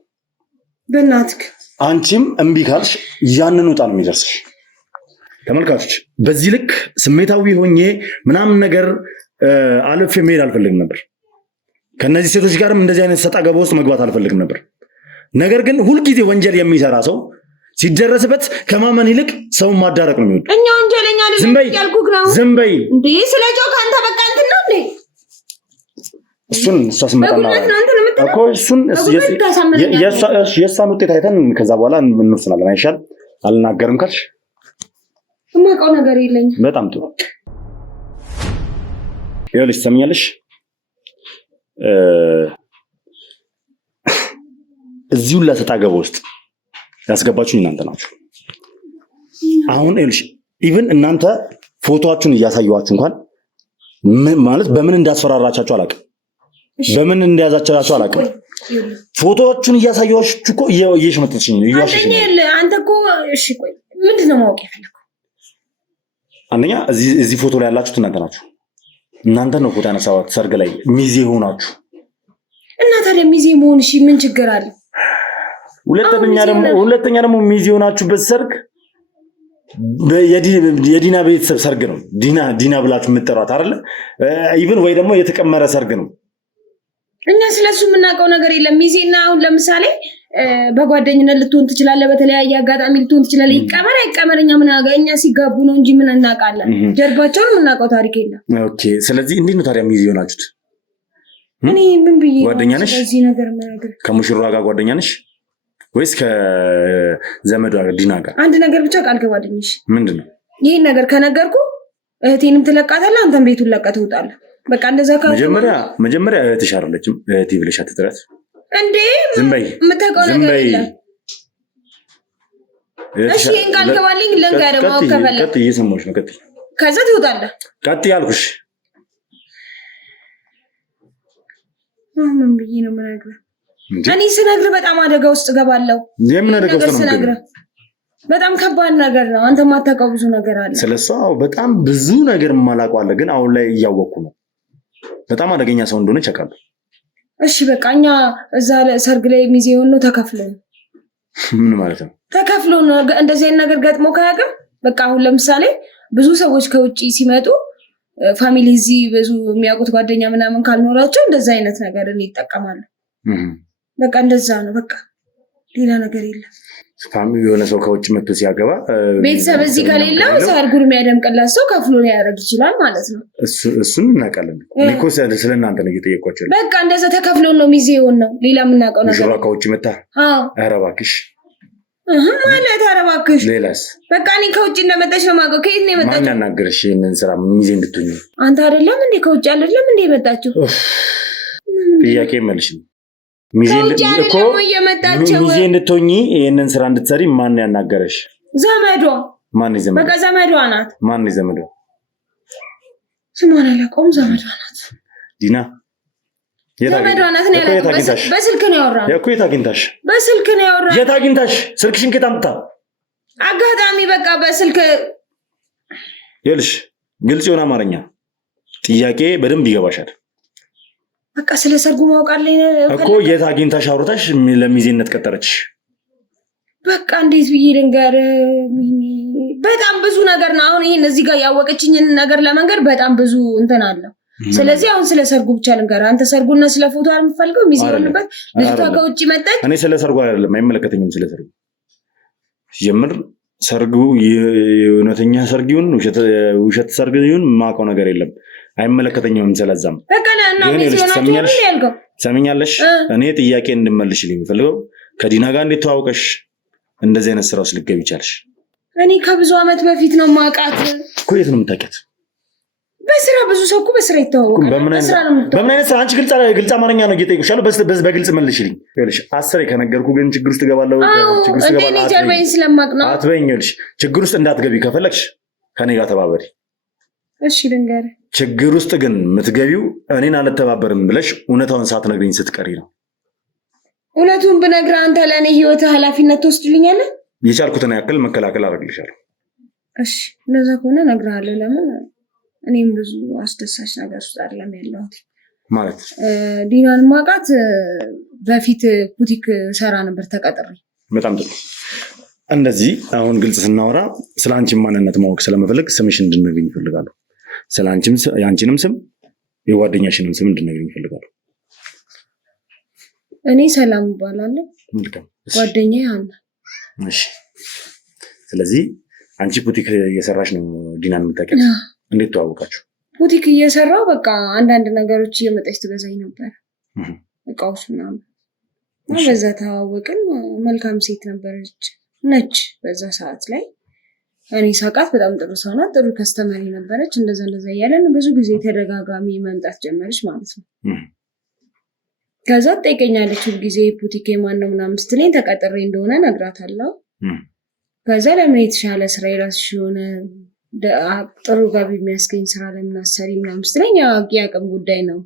በእናትህ አንቺም እምቢ ካልሽ ያንን ውጣ ነው የሚደርስሽ። ተመልካቾች በዚህ ልክ ስሜታዊ ሆኜ ምናምን ነገር አልፌ መሄድ አልፈልግም ነበር። ከነዚህ ሴቶች ጋርም እንደዚህ አይነት ሰጣ ገባ ውስጥ መግባት አልፈልግም ነበር። ነገር ግን ሁልጊዜ ወንጀል የሚሰራ ሰው ሲደረስበት ከማመን ይልቅ ሰውን ማዳረቅ ነው የሚወድ። እኛ ወንጀለኛ አይደለም ያልኩህ ነው። ዝም በይ እንዴ! ስለጆክ አንተ በቃ እንትን ነው እንዴ? እሱን እሷ ስመጣና እኮ እሱን የእሷን ውጤት አይተን ከዛ በኋላ እንወስናለን። አይሻል? አልናገርም ካልሽ የማውቀው ነገር የለኝም። በጣም ጥሩ። ይኸውልሽ ትሰሚኛለሽ፣ እዚሁ ለሰጣ ገባ ውስጥ ያስገባችሁኝ እናንተ ናችሁ። አሁን ይኸውልሽ ኢቭን እናንተ ፎቶአችሁን እያሳየኋችሁ እንኳን ማለት በምን እንዳስፈራራቻችሁ አላውቅም፣ በምን እንደያዛቻችሁ አላውቅም። ፎቶዎቹን እያሳየኋችሁ እኮ እየሸመጠችኝ ነው። አንተ እኮ እሺ፣ ቆይ ምንድን ነው ማወቅ የፈለከው? አንደኛ እዚህ ፎቶ ላይ ያላችሁት እናንተ ናችሁ። እናንተ ነው ፎቶ ያነሳኋት ሰርግ ላይ ሚዜ ሆናችሁ። እና ታዲያ ሚዜ መሆን እሺ ምን ችግር አለ? ሁለተኛ ደግሞ ሚዜ ሆናችሁበት ሰርግ የዲና ቤተሰብ ሰርግ ነው። ዲና ብላችሁ የምትጠሯት አይደለ? ኢቭን ወይ ደግሞ የተቀመረ ሰርግ ነው። እኛ ስለሱ የምናውቀው ነገር የለም። ሚዜና አሁን ለምሳሌ በጓደኝነት ልትሆን ትችላለህ፣ በተለያየ አጋጣሚ ልትሆን ትችላለህ። ይቀመር አይቀመር እኛ ምን አገኛ? እኛ ሲጋቡ ነው እንጂ ምን እናውቃለን? ጀርባቸውን የምናውቀው ታሪክ የለም። ኦኬ። ስለዚህ እንዴት ነው ታዲያ ሚዜ ሆናችሁት? እኔ ምን ብዬ ጓደኛ ነሽ? ስለዚህ ነገር ነገር ከሙሽራ ጋር ጓደኛ ነሽ ወይስ ከዘመዷ ዲና ጋር? አንድ ነገር ብቻ ቃል ገባልኝሽ። ምንድነው? ይሄን ነገር ከነገርኩ እህቴንም ትለቃታለህ፣ አንተም ቤቱን ለቀህ ትወጣለህ። በቃ እንደዛ መጀመሪያ እህትሽ አይደለችም እህቴ ብለሽ አትጥረት እንዴ? ዝም በይ። የምታውቀው ነገር የለም። እሺ ይሄን ቃል ገባልኝ። ልንገርህ ማወቅ ከፈለክ ቀጥይ። እየሰማሁሽ ነው። ቀጥይ። ከዛ ትወጣለህ። ቀጥይ ያልኩሽ። ምን ብዬ ነው የምነግርህ? እኔ ስነግርህ በጣም አደጋ ውስጥ እገባለሁ። የምን አደጋ ውስጥ ነው የምትገባው? በጣም ከባድ ነገር ነው። አንተ የማታውቀው ብዙ ነገር አለ። ስለሷ በጣም ብዙ ነገር የማላውቀው አለ፣ ግን አሁን ላይ እያወቅኩ ነው። በጣም አደገኛ ሰው እንደሆነች አውቃለሁ። እሺ በቃ እኛ እዛ ሰርግ ላይ ሚዜ የሆነው ተከፍሎ ነው። ምን ማለት ነው? ተከፍሎ ነው። እንደዚህ አይነት ነገር ገጥሞ ካያውቅም በቃ አሁን ለምሳሌ ብዙ ሰዎች ከውጭ ሲመጡ ፋሚሊ እዚህ ብዙ የሚያውቁት ጓደኛ ምናምን ካልኖራቸው እንደዛ አይነት ነገርን ይጠቀማሉ። በቃ እንደዛ ነው። በቃ ሌላ ነገር የለም። ፋሚሊ የሆነ ሰው ከውጭ መጥቶ ሲያገባ ቤተሰብ እዚህ ከሌለው ሰርጉን የሚያደምቅላት ሰው ከፍሎ ሊያደርግ ይችላል ማለት ነው። እሱን እናውቃለን። እኮ ስለእናንተ ነው እየጠየኳቸው። በቃ እንደዛ ተከፍሎ ነው ሚዜውን ነው ሌላ የምናውቀው ነገር። ሙሽራ ከውጭ መጣ። ኧረ እባክሽ ማለት ኧረ እባክሽ። ሌላስ? በቃ እኔ ከውጭ እንደመጣች ነው የማውቀው። ከየት ነው የመጣችው? ማን ያናገረሽ ይሄንን ስራ ሚዜ እንድትሆኚ? አንተ አይደለም እንዴ? ከውጭ አይደለም እንዴ የመጣችው? ጥያቄ መልሽ። ሚዜ እንድትሆኚ ይሄንን ስራ እንድትሰሪ ማን ያናገረሽ? ዘመዷ። ማን ዘመዷ? በቃ ዘመዷ ናት። ማን ዘመዷ? ስሟን አላውቀውም። ዘመዷ ናት። ዲና ዘመዷ ናት ነው ያለው። በስልክ ነው ያወራነው እኮ። የት አግኝታሽ? በስልክ ነው ያወራነው። የት አግኝታሽ? ስልክሽን ከየት አምጥታ? አጋጣሚ በቃ በስልክ። ይኸውልሽ ግልጽ የሆነ አማርኛ ጥያቄ በደንብ ይገባሻል። በቃ ስለ ሰርጉ ማወቅ አለኝ እኮ። የት አግኝታሽ አውርታሽ ለሚዜነት ቀጠረችሽ? በቃ እንዴት ብዬ ልንገር? በጣም ብዙ ነገር ነው። አሁን ይሄን እዚህ ጋር ያወቀችኝን ነገር ለመንገር በጣም ብዙ እንትን አለ። ስለዚህ አሁን ስለ ሰርጉ ብቻ ልንገር። አንተ ሰርጉና ስለ ፎቶ አልምፈልገው ሚዜውንበት ልጅቷ ከውጭ መጣች። እኔ ስለ ሰርጉ አይደለም አይመለከተኝም። ስለ ሰርጉ ጀምር ሰርጉ የእውነተኛ ሰርግ ይሁን ውሸት ሰርግ ይሁን የማውቀው ነገር የለም። አይመለከተኝም። ስለዛም ሰሚኛለሽ። እኔ ጥያቄ እንድመልሽልኝ የምፈልገው ከዲና ጋር እንዴት ተዋውቀሽ እንደዚህ አይነት ስራ ውስጥ ልትገቢ ቻልሽ? እኔ ከብዙ ዓመት በፊት ነው የማውቃት እኮ። የት ነው የምታውቂያት? በስራ ብዙ ሰው እኮ በስራ ይተዋወቃል። በምን አይነት ስራ? አንቺ ግልጽ አማርኛ ነው እየጠየኩሻለሁ። በግልጽ መልሽልኝ። ይኸውልሽ አስሬ ከነገርኩ ግን ችግር ውስጥ እገባለሁ። ችግር ውስጥ እገባለሁ አትበይኝ። ይኸውልሽ ችግር ውስጥ እንዳትገቢ ከፈለግሽ ከኔ ጋር ተባበሪ። እሺ ልንገርህ። ችግር ውስጥ ግን የምትገቢው እኔን አልተባበርም ብለሽ እውነታውን ሳትነግሪኝ ስትቀሪ ነው። እውነቱን ብነግርህ አንተ ለእኔ ህይወት ኃላፊነት ትወስድልኛለህ? የቻልኩትን ያክል መከላከል አደርግልሻለሁ። እሺ እንደዛ ከሆነ እነግርሃለሁ። ለምን እኔም ብዙ አስደሳች ነገር ውስጥ አይደለም ያለሁት። ማለት ዲናን ማውቃት በፊት ቡቲክ ሰራ ነበር ተቀጥሬ። በጣም ጥሩ። እንደዚህ አሁን ግልጽ ስናወራ ስለ አንቺ ማንነት ማወቅ ስለመፈለግ ስምሽ እንድንነግሪኝ እፈልጋለሁ። ስለ አንቺም የአንቺንም ስም የጓደኛሽንም ስም እንድንነግሪኝ እፈልጋለሁ። እኔ ሰላም እባላለሁ። ጓደኛዬ ሀና። እሺ። ስለዚህ አንቺ ቡቲክ እየሰራሽ ነው ዲናን የምታውቂያት? እንዴት ተዋወቃችሁ? ቡቲክ እየሰራው በቃ አንዳንድ ነገሮች እየመጣች ትገዛኝ ነበር፣ እቃዎች ምናምን። በዛ ተዋወቅን። መልካም ሴት ነች በዛ ሰዓት ላይ። እኔ ሳቃት በጣም ጥሩ ሰው ናት፣ ጥሩ ከስተመሪ ነበረች። እንደዛ እያለን ብዙ ጊዜ ተደጋጋሚ መምጣት ጀመረች ማለት ነው። ከዛ ትጠይቀኛለች ሁልጊዜ ቡቲክ የማን ነው ምናምን ስትለኝ ተቀጥሬ እንደሆነ እነግራታለሁ። ከዛ ለምን የተሻለ ስራ የራስሽ የሆነ ጥሩ ገቢ የሚያስገኝ ስራ ለምን አሰሪ ምናምን ስትለኝ የአቅም ጉዳይ ነው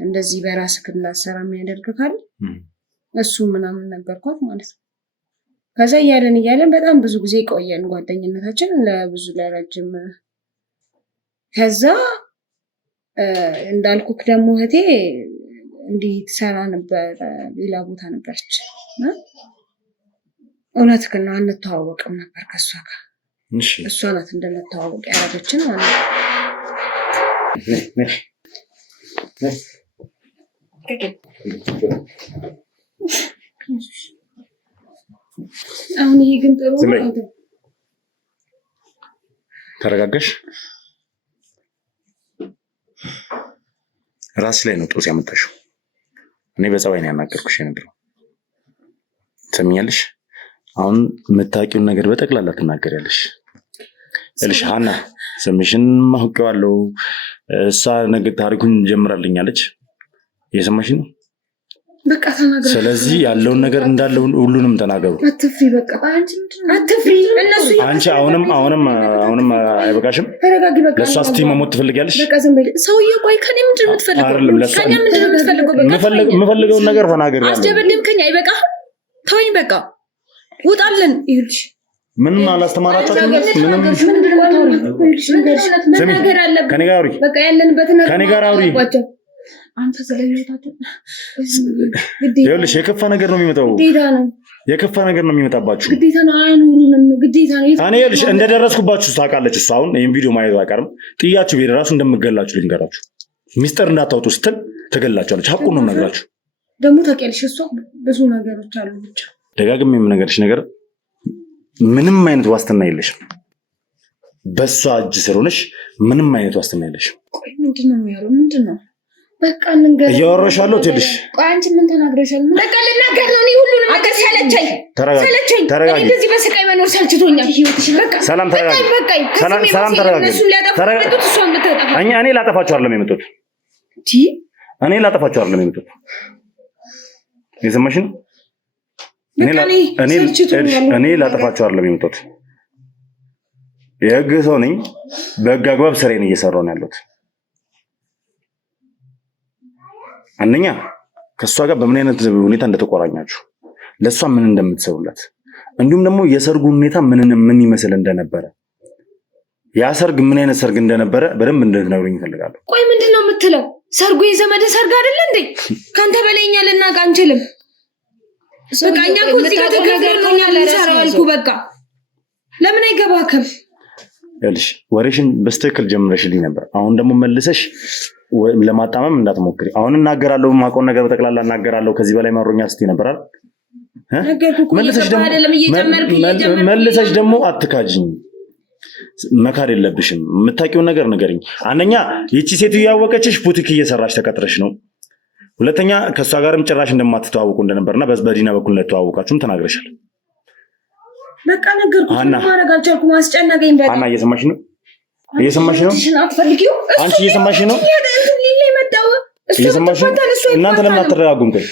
እንደዚህ በራስህ እንዳትሰራ የሚያደርግ ካለ እሱ ምናምን ነገርኳት ማለት ነው። ከዛ እያለን በጣም ብዙ ጊዜ ቆየን ጓደኝነታችን ለረጅም። ከዛ እንዳልኩክ ደግሞ እህቴ እንዲህ ትሰራ ነበር፣ ሌላ ቦታ ነበረች። እውነትህን ነው አንተዋወቅም ነበር ከእሷ ጋር። እሷ ናት እንደምታዋወቅ ያደረገችን ማለት ነው። አሁን ይሄ ግን ጥሩ ነው። ተረጋጋሽ። ራስሽ ላይ ነው ጦስ ያመጣሽው። እኔ በጸባይ ነው ያናገርኩሽ የነበረው። ትሰሚኛለሽ? አሁን የምታውቂውን ነገር በጠቅላላ ትናገሪያለሽ። እልሽ ሀና ስምሽን ማውቀዋለሁ። እሷ ነገር ታሪኩን ጀምራልኛለች። እየሰማሽ ነው? በቃ ተናገር። ስለዚህ ያለውን ነገር እንዳለ ሁሉንም ተናገሩ። አትፍሪ። በቃ አትፍሪ። አንቺ አሁንም አይበቃሽም? ተረጋጊ። በቃ ለእሷ ስትይ መሞት ትፈልጊያለሽ? በቃ ዝም በይ። ሰውዬ ቆይ ከኔ ምንድን ነው የምትፈልገው? ከኔ ምንድን ነው የምትፈልገው? በቃ የምፈልገውን ነገር ተናገር። አስደበደብከኝ። አይበቃም? ተወኝ በቃ ውጣልን። ይኸውልሽ ምንም አላስተማራችሁም። ምንም ነገር አለበት። ከኔ ጋር አውሪ። በቃ ያለንበትን ነገር ከኔ ጋር አውሪ። አንተ ስለህይወታችን ይኸውልሽ የከፋ ነገር ነው የሚመጣው። ዴዳ ነው የከፋ ነገር ነው የሚመጣባችሁ። ግዴታ ነው አይኑሩንም ግዴታ ነው። እኔ ልጅ እንደደረስኩባችሁ ታውቃለች እሷ። አሁን ይሄን ቪዲዮ ማየት አይቀርም ጥያችሁ ቤት ራሱ እንደምገላችሁ ልንገራችሁ። ሚስጥር እንዳታወጡ ስትል ትገላችኋለች። ሐቁን ነው የምነግራችሁ። ደግሞ ታውቂያለሽ እሷ ብዙ ነገሮች አሉ። ብቻ ደጋግሜ የምነግርሽ ነገር ምንም አይነት ዋስትና የለሽም። በሷ እጅ ስር ሆነሽ ምንም አይነት ዋስትና የለሽም። ቆይ ምንድነው የሚያወራው? ምንድነው? በቃ እንንገር እያወራሻለሁ ትልሽ። ቆይ አንቺ ምን ተናግረሻል? በቃ ልናገር ነው። እኔ ሁሉንም ነገር ሰለቸኝ። ተረጋጊ። እኔ እንደዚህ በስቃይ መኖር ሰልችቶኛል። በቃ ሰላም ተረጋጊ። ሰላም ተረጋጊ። እኔ ላጠፋችሁ አይደለም የመጡት። እኔ ላጠፋችሁ አይደለም የመጡት። የሰማሽን? እኔ ላጠፋችሁ አይደለም የመጡት። የህግ ሰው ነኝ። በህግ አግባብ ስራዬን እየሰራሁ ነው ያለሁት። አንደኛ ከሷ ጋር በምን አይነት ሁኔታ እንደተቆራኛችሁ፣ ለሷ ምን እንደምትሰሩላት፣ እንዲሁም ደግሞ የሰርጉ ሁኔታ ምን ይመስል እንደነበረ፣ ያ ሰርግ ምን አይነት ሰርግ እንደነበረ በደንብ እንድትነግሩኝ እፈልጋለሁ። ቆይ ምንድነው የምትለው? ሰርጉ የዘመድ ሰርግ አይደለ እንዴ? ካንተ በላይ እኛ ልናውቅ አንችልም። በቃ እኛ እኮ እዚህ ጋር ተከፍሎን እኛ ልንሰራው አልኩ። በቃ ለምን አይገባክም? ይኸውልሽ ወሬሽን በስተክል ጀምረሽልኝ ነበር። አሁን ደግሞ መልሰሽ ለማጣመም እንዳትሞክሪ። አሁን እናገራለሁ፣ ማቆን ነገር በተቀላላ እናገራለሁ። ከዚህ በላይ ማሮኛ ስትይ ነበር አይደል? መልሰሽ ደግሞ አትካጂኝ። መካድ የለብሽም። የምታውቂውን ነገር ንገሪኝ። አንደኛ ይቺ ሴትዮ ያወቀችሽ ቡቲክ እየሰራሽ ተቀጥረሽ ነው። ሁለተኛ ከሷ ጋርም ጭራሽ እንደማትተዋወቁ እንደነበርና በዲና በኩል እንደተዋወቃችሁም ተናግረሻል። በቃ ነገርኩሽ። ማድረግ አልቻልኩም። አስጨነቀኝ። በቃ አና እየሰማሽ ነው? እየሰማሽ ነው? አንቺ እየሰማሽ ነው? እናንተ ለምን አትረጋጉም? ቆይ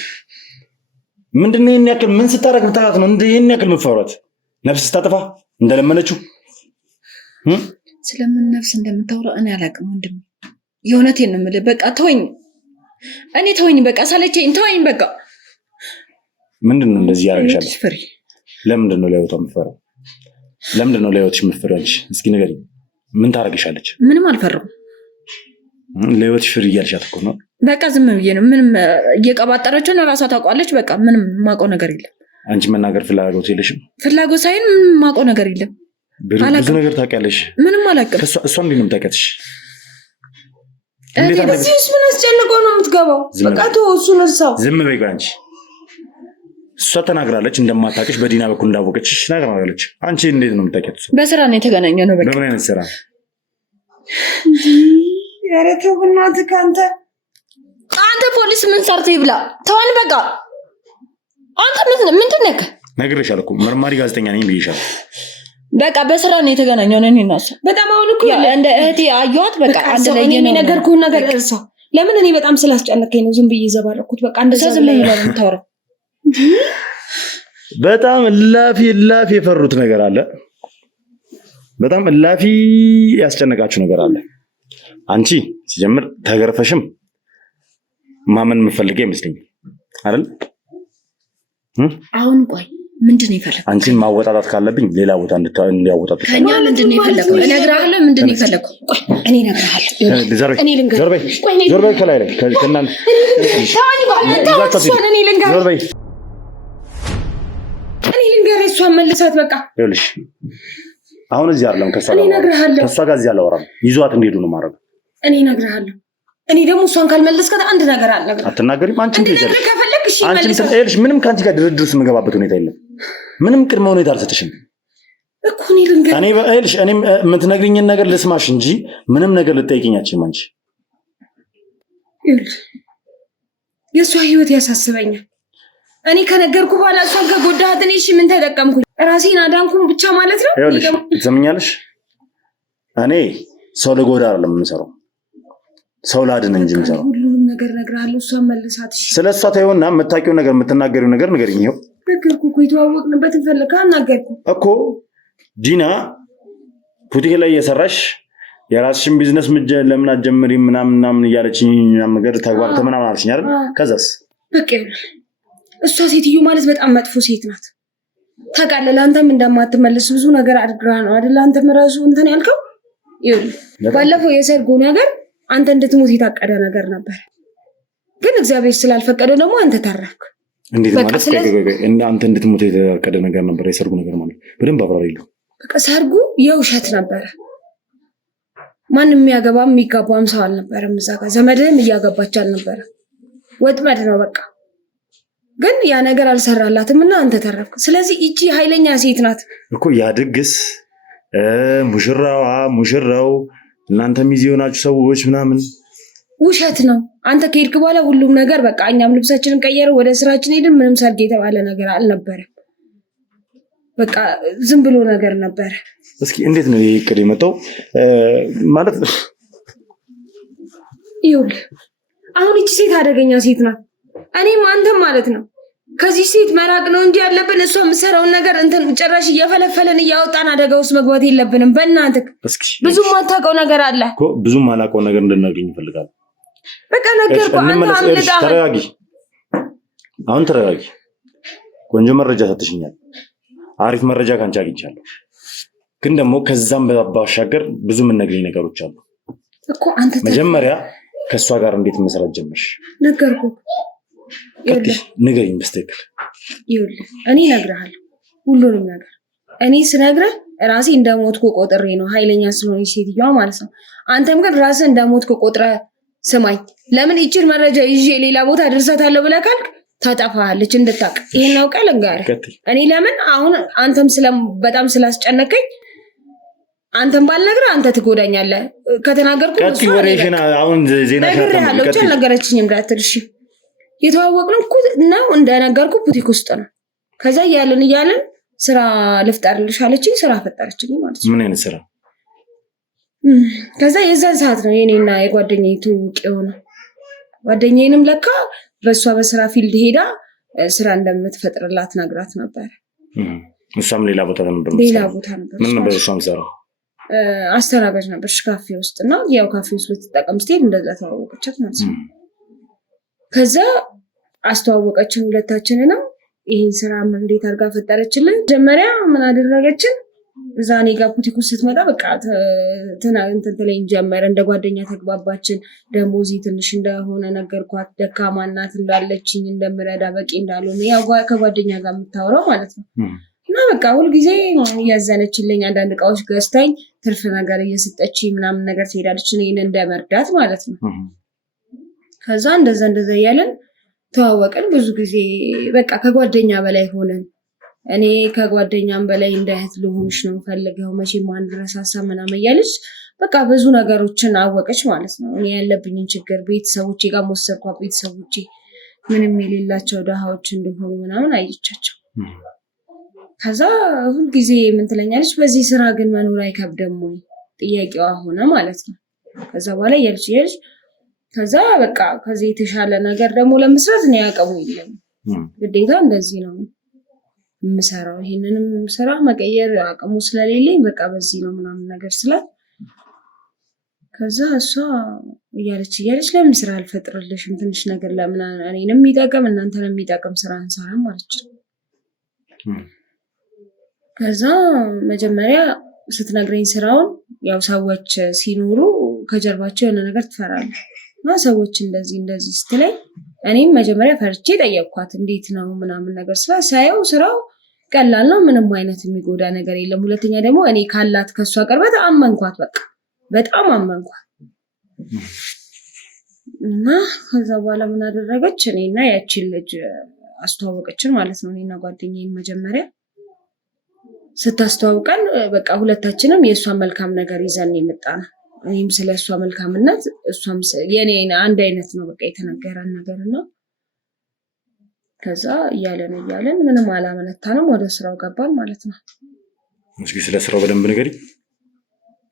ምንድነው ይሄን ያክል ምን ስታረግ ብታራት ነው እንዴ ይሄን ያክል የምትፈሯት? ነፍስ ስታጠፋ እንደለመነችው ስለምን ነፍስ እንደምታወራ እኔ አላውቅም ወንድም። የእውነቴን ነው የምልህ። በቃ ተወኝ፣ እኔ ተወኝ፣ በቃ ሳለቸኝ ተወኝ። በቃ ምንድነው እንደዚህ ያደርግሻል? ለምንድን ነው ለህይወቷ የምትፈራው? ለምንድን ነው ለህይወትሽ የምትፈሪው? አንቺ እስኪ ንገሪኝ። ምን ታረግሻለች? ምንም አልፈራም። ለህይወትሽ ፍሪ እያልሻት እኮ ነው። በቃ ዝም ብዬ ነው። ምንም እየቀባጠረችው ነው፣ ራሷ ታውቃለች። በቃ ምንም የማውቀው ነገር የለም። አንቺ መናገር ፍላጎት የለሽም? ፍላጎት ሳይሆን ምንም የማውቀው ነገር የለም። ብዙ ነገር ታውቂያለሽ። ምንም አላውቅም። እሷ እንዴት ነው የምታውቂያትሽ? እዚህስ ምን አስጨንቀው ነው የምትገባው? በቃ ተወው፣ እሱን እርሳው። ዝም በይ አንቺ። እሷ ተናግራለች እንደማታውቅሽ፣ በዲና በኩል እንዳወቀችሽ ተናግራለች። አንቺ እንዴት ነው የምታውቂያት? በስራ ነው የተገናኘው ነው። በቃ በምን አይነት ስራ? ኧረ ተው በእናትህ። አንተ ፖሊስ ምን ሰርተህ ይብላ? ተዋን በቃ። አንተ ምንድን ነህ? ነግሬሻለሁ እኮ መርማሪ ጋዜጠኛ ነኝ ብዬሻለሁ። በቃ በስራ ነው የተገናኘው ነው። እኔና እሷ በጣም አሁን እኮ እንደ እህቴ አየኋት። በቃ አንድ ላይ ነው የነገርኩህን ነገር እርሳው። ለምን እኔ በጣም ስላስጨነቀኝ ነው ዝም ብዬ ዘባረኩት። በቃ እንደዛ ዝም ብዬ ነው የምታወራው። በጣም እላፊ የፈሩት ነገር አለ። በጣም እላፊ ያስጨነቃችሁ ነገር አለ። አንቺ ሲጀምር ተገርፈሽም ማመን የምፈልገው አይመስለኝም አይደል? አሁን ቆይ ምንድን ነው የፈለከው? አንቺን ማወጣጣት ካለብኝ ሌላ ቦታ እንዲያወጣጡ ከኛ ምንድን ነው የፈለከው? እነግርሃለሁ። ምንድን ነው የፈለከው? ቆይ እኔ እነግርሃለሁ። ዞር በይ ከላይ ላይ ከእናንተ ዞር በይ። እኔ ልንገርህ፣ እሷን መልሳት። በቃ ይኸውልሽ አሁን እዚህ አይደለም ከእሷ ጋር እዚህ አላወራም። ይዟት እንዲሄዱ ነው ማድረግ። እኔ እነግርሃለሁ። እኔ ደግሞ እሷን ካልመለስካት አንድ ነገር አለ። አትናገሪም አንቺ እንዴ? ከፈለክ እሺ መልስ። ምንም ከአንቺ ጋር ድርድር ውስጥ የምገባበት ሁኔታ የለም። ምንም ቅድመ ሁኔታ አልሰጥሽም እኮ። እኔ ልንገርህ፣ እኔ የምትነግሪኝን ነገር ልስማሽ እንጂ ምንም ነገር ልጠይቅኝ አትችይም አንቺ። የእሷ ህይወት ያሳስበኛል። እኔ ከነገርኩ በኋላ እሷን ከጎዳሃት እኔ እሺ ምን ተጠቀምኩኝ? ራሴን አዳንኩኝ ብቻ ማለት ነው። ትሰምኛለሽ? እኔ ሰው ልጎዳ አይደለም የምሰራው፣ ሰው ላድን እንጂ የምሰራው። ሁሉንም ነገር እነግርሃለሁ። እሷን መልሳት። እሺ ስለ እሷ ተይውና የምታውቂው ነገር የምትናገሪው ነገር ንገሪኝ። ይኸው ነገርኩህ እኮ የተዋወቅንበትን ፈልገህ አናገርኩህ እኮ። ዲና ቡቲክ ላይ እየሰራሽ የራስሽን ቢዝነስ ለምን አትጀምሪም ምናምን እያለችኝ ነገር ተግባብተን ምናምን አልሽኝ አይደል? ከዛስ በቃ እሷ ሴትዮ ማለት በጣም መጥፎ ሴት ናት። ታውቃለህ፣ ለአንተም እንደማትመልስ ብዙ ነገር አድርጋ ነው አይደል? አንተም ራሱ እንትን ያልከው። ይኸውልህ ባለፈው የሰርጉ ነገር አንተ እንድትሞት የታቀደ ነገር ነበር፣ ግን እግዚአብሔር ስላልፈቀደ ደግሞ አንተ ተረፍክ። እንዴት ማለት አንተ እንድትሞት የተቀደ ነገር ነበር? የሰርጉ ነገር ማለት በደንብ አብራሪልኝ። በቃ ሰርጉ የውሸት ነበረ። ማንም የሚያገባም የሚጋባም ሰው አልነበረም። እዛ ጋር ዘመድህም እያገባች አልነበረ። ወጥመድ ነው በቃ። ግን ያ ነገር አልሰራላትም እና አንተ ተረፍክ። ስለዚህ እቺ ኃይለኛ ሴት ናት እኮ። ያ ድግስ ሙሽራው እናንተ ሚዜ የሆናችሁ ሰዎች ምናምን ውሸት ነው። አንተ ከሄድክ በኋላ ሁሉም ነገር በቃ እኛም ልብሳችንን ቀየረ፣ ወደ ስራችን ሄድን። ምንም ሰርግ የተባለ ነገር አልነበረም። በቃ ዝም ብሎ ነገር ነበረ። እስኪ እንዴት ነው ይሄ እቅድ የመጣው? ማለት ይኸውልህ አሁን እቺ ሴት አደገኛ ሴት ናት። እኔም አንተም ማለት ነው ከዚህ ሴት መራቅ ነው እንጂ ያለብን እሷ የምትሰራውን ነገር እንትን ጭራሽ እየፈለፈለን እያወጣን አደጋ ውስጥ መግባት የለብንም። በእናትህ ብዙም አታውቀው ነገር አለ እኮ። ብዙም አላውቀው ነገር እንድናገኝ ይፈልጋል። በቃ ነገርኩህ። አንተ አምልጣህ። ተረጋጊ፣ አሁን ተረጋጊ። ቆንጆ መረጃ ሰጥሽኛል። አሪፍ መረጃ ካንቺ አግኝቻለሁ። ግን ደግሞ ከዛም ባሻገር ብዙ የምነግርኝ ነገሮች አሉ እኮ። አንተ መጀመሪያ ከእሷ ጋር እንዴት መስራት ጀመርሽ? ነገርኩህ። ንገሪኝ በስተክል። ይኸውልህ እኔ እነግርሃለሁ ሁሉንም ነገር። እኔ ስነግርህ ራሴ እንደሞትኩ ቆጥሬ ነው፣ ኃይለኛ ስለሆነች ሴትዮዋ ማለት ነው። አንተም ግን ራስህ እንደሞትኩ ቆጥረህ ስማኝ። ለምን ይቺን መረጃ ይዤ ሌላ ቦታ ደርሳታለሁ ብለህ ካልክ ታጠፋለች እንድታቅ። ይሄን አውቀህ ልንገርህ። እኔ ለምን አሁን አንተም በጣም ስላስጨነቀኝ አንተም ባልነግርህ አንተ ትጎዳኛለህ። ከተናገርኩ አሁን ዜና ነገረችኝ እንዳትል እሺ። የተዋወቅነው እኮ ነው እንደነገርኩ ቡቲክ ውስጥ ነው። ከዛ እያለን ስራ ልፍጠርልሽ አለችኝ። ስራ ፈጠረችኝ ማለት ነው። ምን አይነት ስራ? ከዛ የዛን ሰዓት ነው የኔና የጓደኛዬ ትውውቅ የሆነው። ጓደኛዬንም ለካ በእሷ በስራ ፊልድ ሄዳ ስራ እንደምትፈጥርላት ነግራት ነበር። እሷም ሌላ ቦታ ነበር። ምን ነበር እሷ የምትሰራው? አስተናጋጅ ነበርሽ ካፌ ውስጥ እና ያው ካፌ ውስጥ ልትጠቀም ስትሄድ እንደዛ ተዋወቀቻት ማለት ነው። ከዛ አስተዋወቀችን ሁለታችንንም። ይህን ስራ እንዴት አድርጋ ፈጠረችልን? መጀመሪያ ምን አደረገችን? እዛ እኔ ጋር ቡቲክ ውስጥ ስትመጣ በቃ ትለኝ ጀመረ። እንደ ጓደኛ ተግባባችን። ደሞዜ ትንሽ እንደሆነ ነገርኳት። ደካማ እናት እንዳለችኝ፣ እንደምረዳ በቂ እንዳልሆነ ያው ከጓደኛ ጋር የምታወራው ማለት ነው። እና በቃ ሁልጊዜ እያዘነችልኝ አንዳንድ እቃዎች ገዝታኝ ትርፍ ነገር እየሰጠችኝ ምናምን ነገር ትሄዳለች፣ እኔን እንደመርዳት ማለት ነው። ከዛ እንደዛ እያለን ተዋወቅን። ብዙ ጊዜ በቃ ከጓደኛ በላይ ሆነን። እኔ ከጓደኛም በላይ እንደ እህት ልሆንሽ ነው ፈልገው መቼም አንረሳሳ ምናምን እያለች በቃ ብዙ ነገሮችን አወቀች ማለት ነው። እኔ ያለብኝን ችግር ቤተሰቦቼ ጋር መወሰድኳት። ቤተሰቦቼ ምንም የሌላቸው ድሃዎች እንደሆኑ ምናምን አየቻቸው። ከዛ ሁልጊዜ ምን ትለኛለች? በዚህ ስራ ግን መኖር አይከብድም ወይ? ጥያቄዋ ሆነ ማለት ነው። ከዛ በኋላ እያለች ከዛ በቃ ከዚህ የተሻለ ነገር ደግሞ ለመስራት እኔ አቅሙ የለም፣ ግዴታ እንደዚህ ነው የምሰራው። ይሄንንም ስራ መቀየር አቅሙ ስለሌለኝ በቃ በዚህ ነው ምናምን ነገር ስላት፣ ከዛ እሷ እያለች ለምን ስራ አልፈጥርልሽም? ትንሽ ነገር ለምን እኔንም የሚጠቅም እናንተንም የሚጠቅም ስራ እንሰራም አለች። ከዛ መጀመሪያ ስትነግረኝ ስራውን ያው ሰዎች ሲኖሩ ከጀርባቸው የሆነ ነገር ትፈራለህ እና ሰዎች እንደዚህ ስትለኝ እኔም መጀመሪያ ፈርቼ ጠየቅኳት። እንዴት ነው ምናምን ነገር ሳየው ስራው ቀላል ነው፣ ምንም አይነት የሚጎዳ ነገር የለም። ሁለተኛ ደግሞ እኔ ካላት ከሷ ቅርበት አመንኳት፣ በቃ በጣም አመንኳት። እና ከዛ በኋላ ምን አደረገች? እኔና ያቺን ልጅ አስተዋወቀችን ማለት ነው። እኔና ጓደኛዬን መጀመሪያ ስታስተዋውቀን በቃ ሁለታችንም የእሷን መልካም ነገር ይዘን የመጣ ነው። እኔም ስለ እሷ መልካምነት እሷም የኔ አንድ አይነት ነው በቃ የተነገረን ነገር እና ከዛ እያለን ምንም አላመነታንም፣ ወደ ስራው ገባን ማለት ነው። እስኪ ስለ ስራው በደንብ ንገሪ።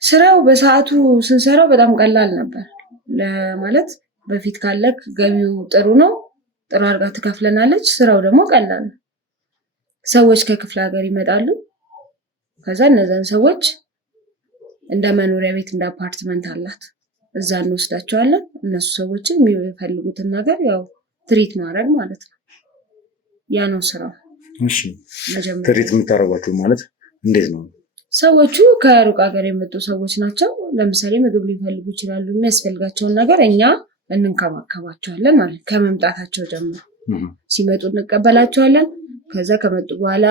ስራው በሰዓቱ ስንሰራው በጣም ቀላል ነበር ለማለት። በፊት ካለክ ገቢው ጥሩ ነው፣ ጥሩ አድርጋ ትከፍለናለች። ስራው ደግሞ ቀላል ነው። ሰዎች ከክፍለ ሀገር ይመጣሉ። ከዛ እነዛን ሰዎች እንደ መኖሪያ ቤት እንደ አፓርትመንት አላት፣ እዛ እንወስዳቸዋለን። እነሱ ሰዎችን የሚፈልጉትን ነገር ያው ትሪት ማድረግ ማለት ነው። ያ ነው ስራው። እሺ፣ ትሪት የምታደርጓቸው ማለት እንዴት ነው? ሰዎቹ ከሩቅ ሀገር የመጡ ሰዎች ናቸው። ለምሳሌ ምግብ ሊፈልጉ ይችላሉ። የሚያስፈልጋቸውን ነገር እኛ እንንከባከባቸዋለን ማለት ከመምጣታቸው ጀምሮ። ሲመጡ እንቀበላቸዋለን። ከዛ ከመጡ በኋላ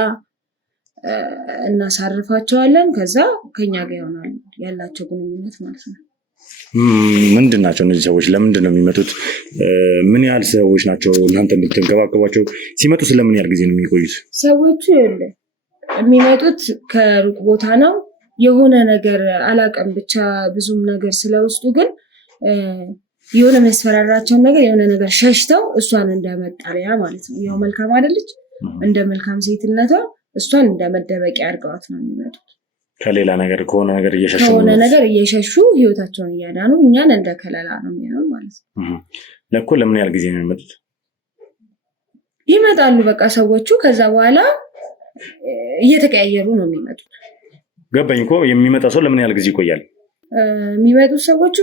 እናሳርፋቸዋለን። ከዛ ከኛ ጋር ይሆናል ያላቸው ግንኙነት ማለት ነው። ምንድን ናቸው እነዚህ ሰዎች? ለምንድን ነው የሚመጡት? ምን ያህል ሰዎች ናቸው እናንተ የምትንከባከቧቸው? ሲመጡ ስለምን ያህል ጊዜ ነው የሚቆዩት? ሰዎቹ የሚመጡት ከሩቅ ቦታ ነው። የሆነ ነገር አላውቅም፣ ብቻ ብዙም ነገር ስለውስጡ ግን የሆነ መስፈራራቸውን ነገር የሆነ ነገር ሸሽተው እሷን እንደመጣሪያ ማለት ነው። ያው መልካም አይደለች፣ እንደ መልካም ሴትነቷ እሷን እንደ መደበቂያ አድርገዋት ነው የሚመጡት። ከሌላ ነገር ከሆነ ነገር እየሸሹ ህይወታቸውን እያዳኑ እኛን እንደ ከለላ ነው የሚሆን ማለት ነው። ለኮ ለምን ያህል ጊዜ ነው የሚመጡት? ይመጣሉ በቃ ሰዎቹ። ከዛ በኋላ እየተቀያየሩ ነው የሚመጡት። ገባኝ እኮ። የሚመጣ ሰው ለምን ያህል ጊዜ ይቆያል? የሚመጡት ሰዎቹ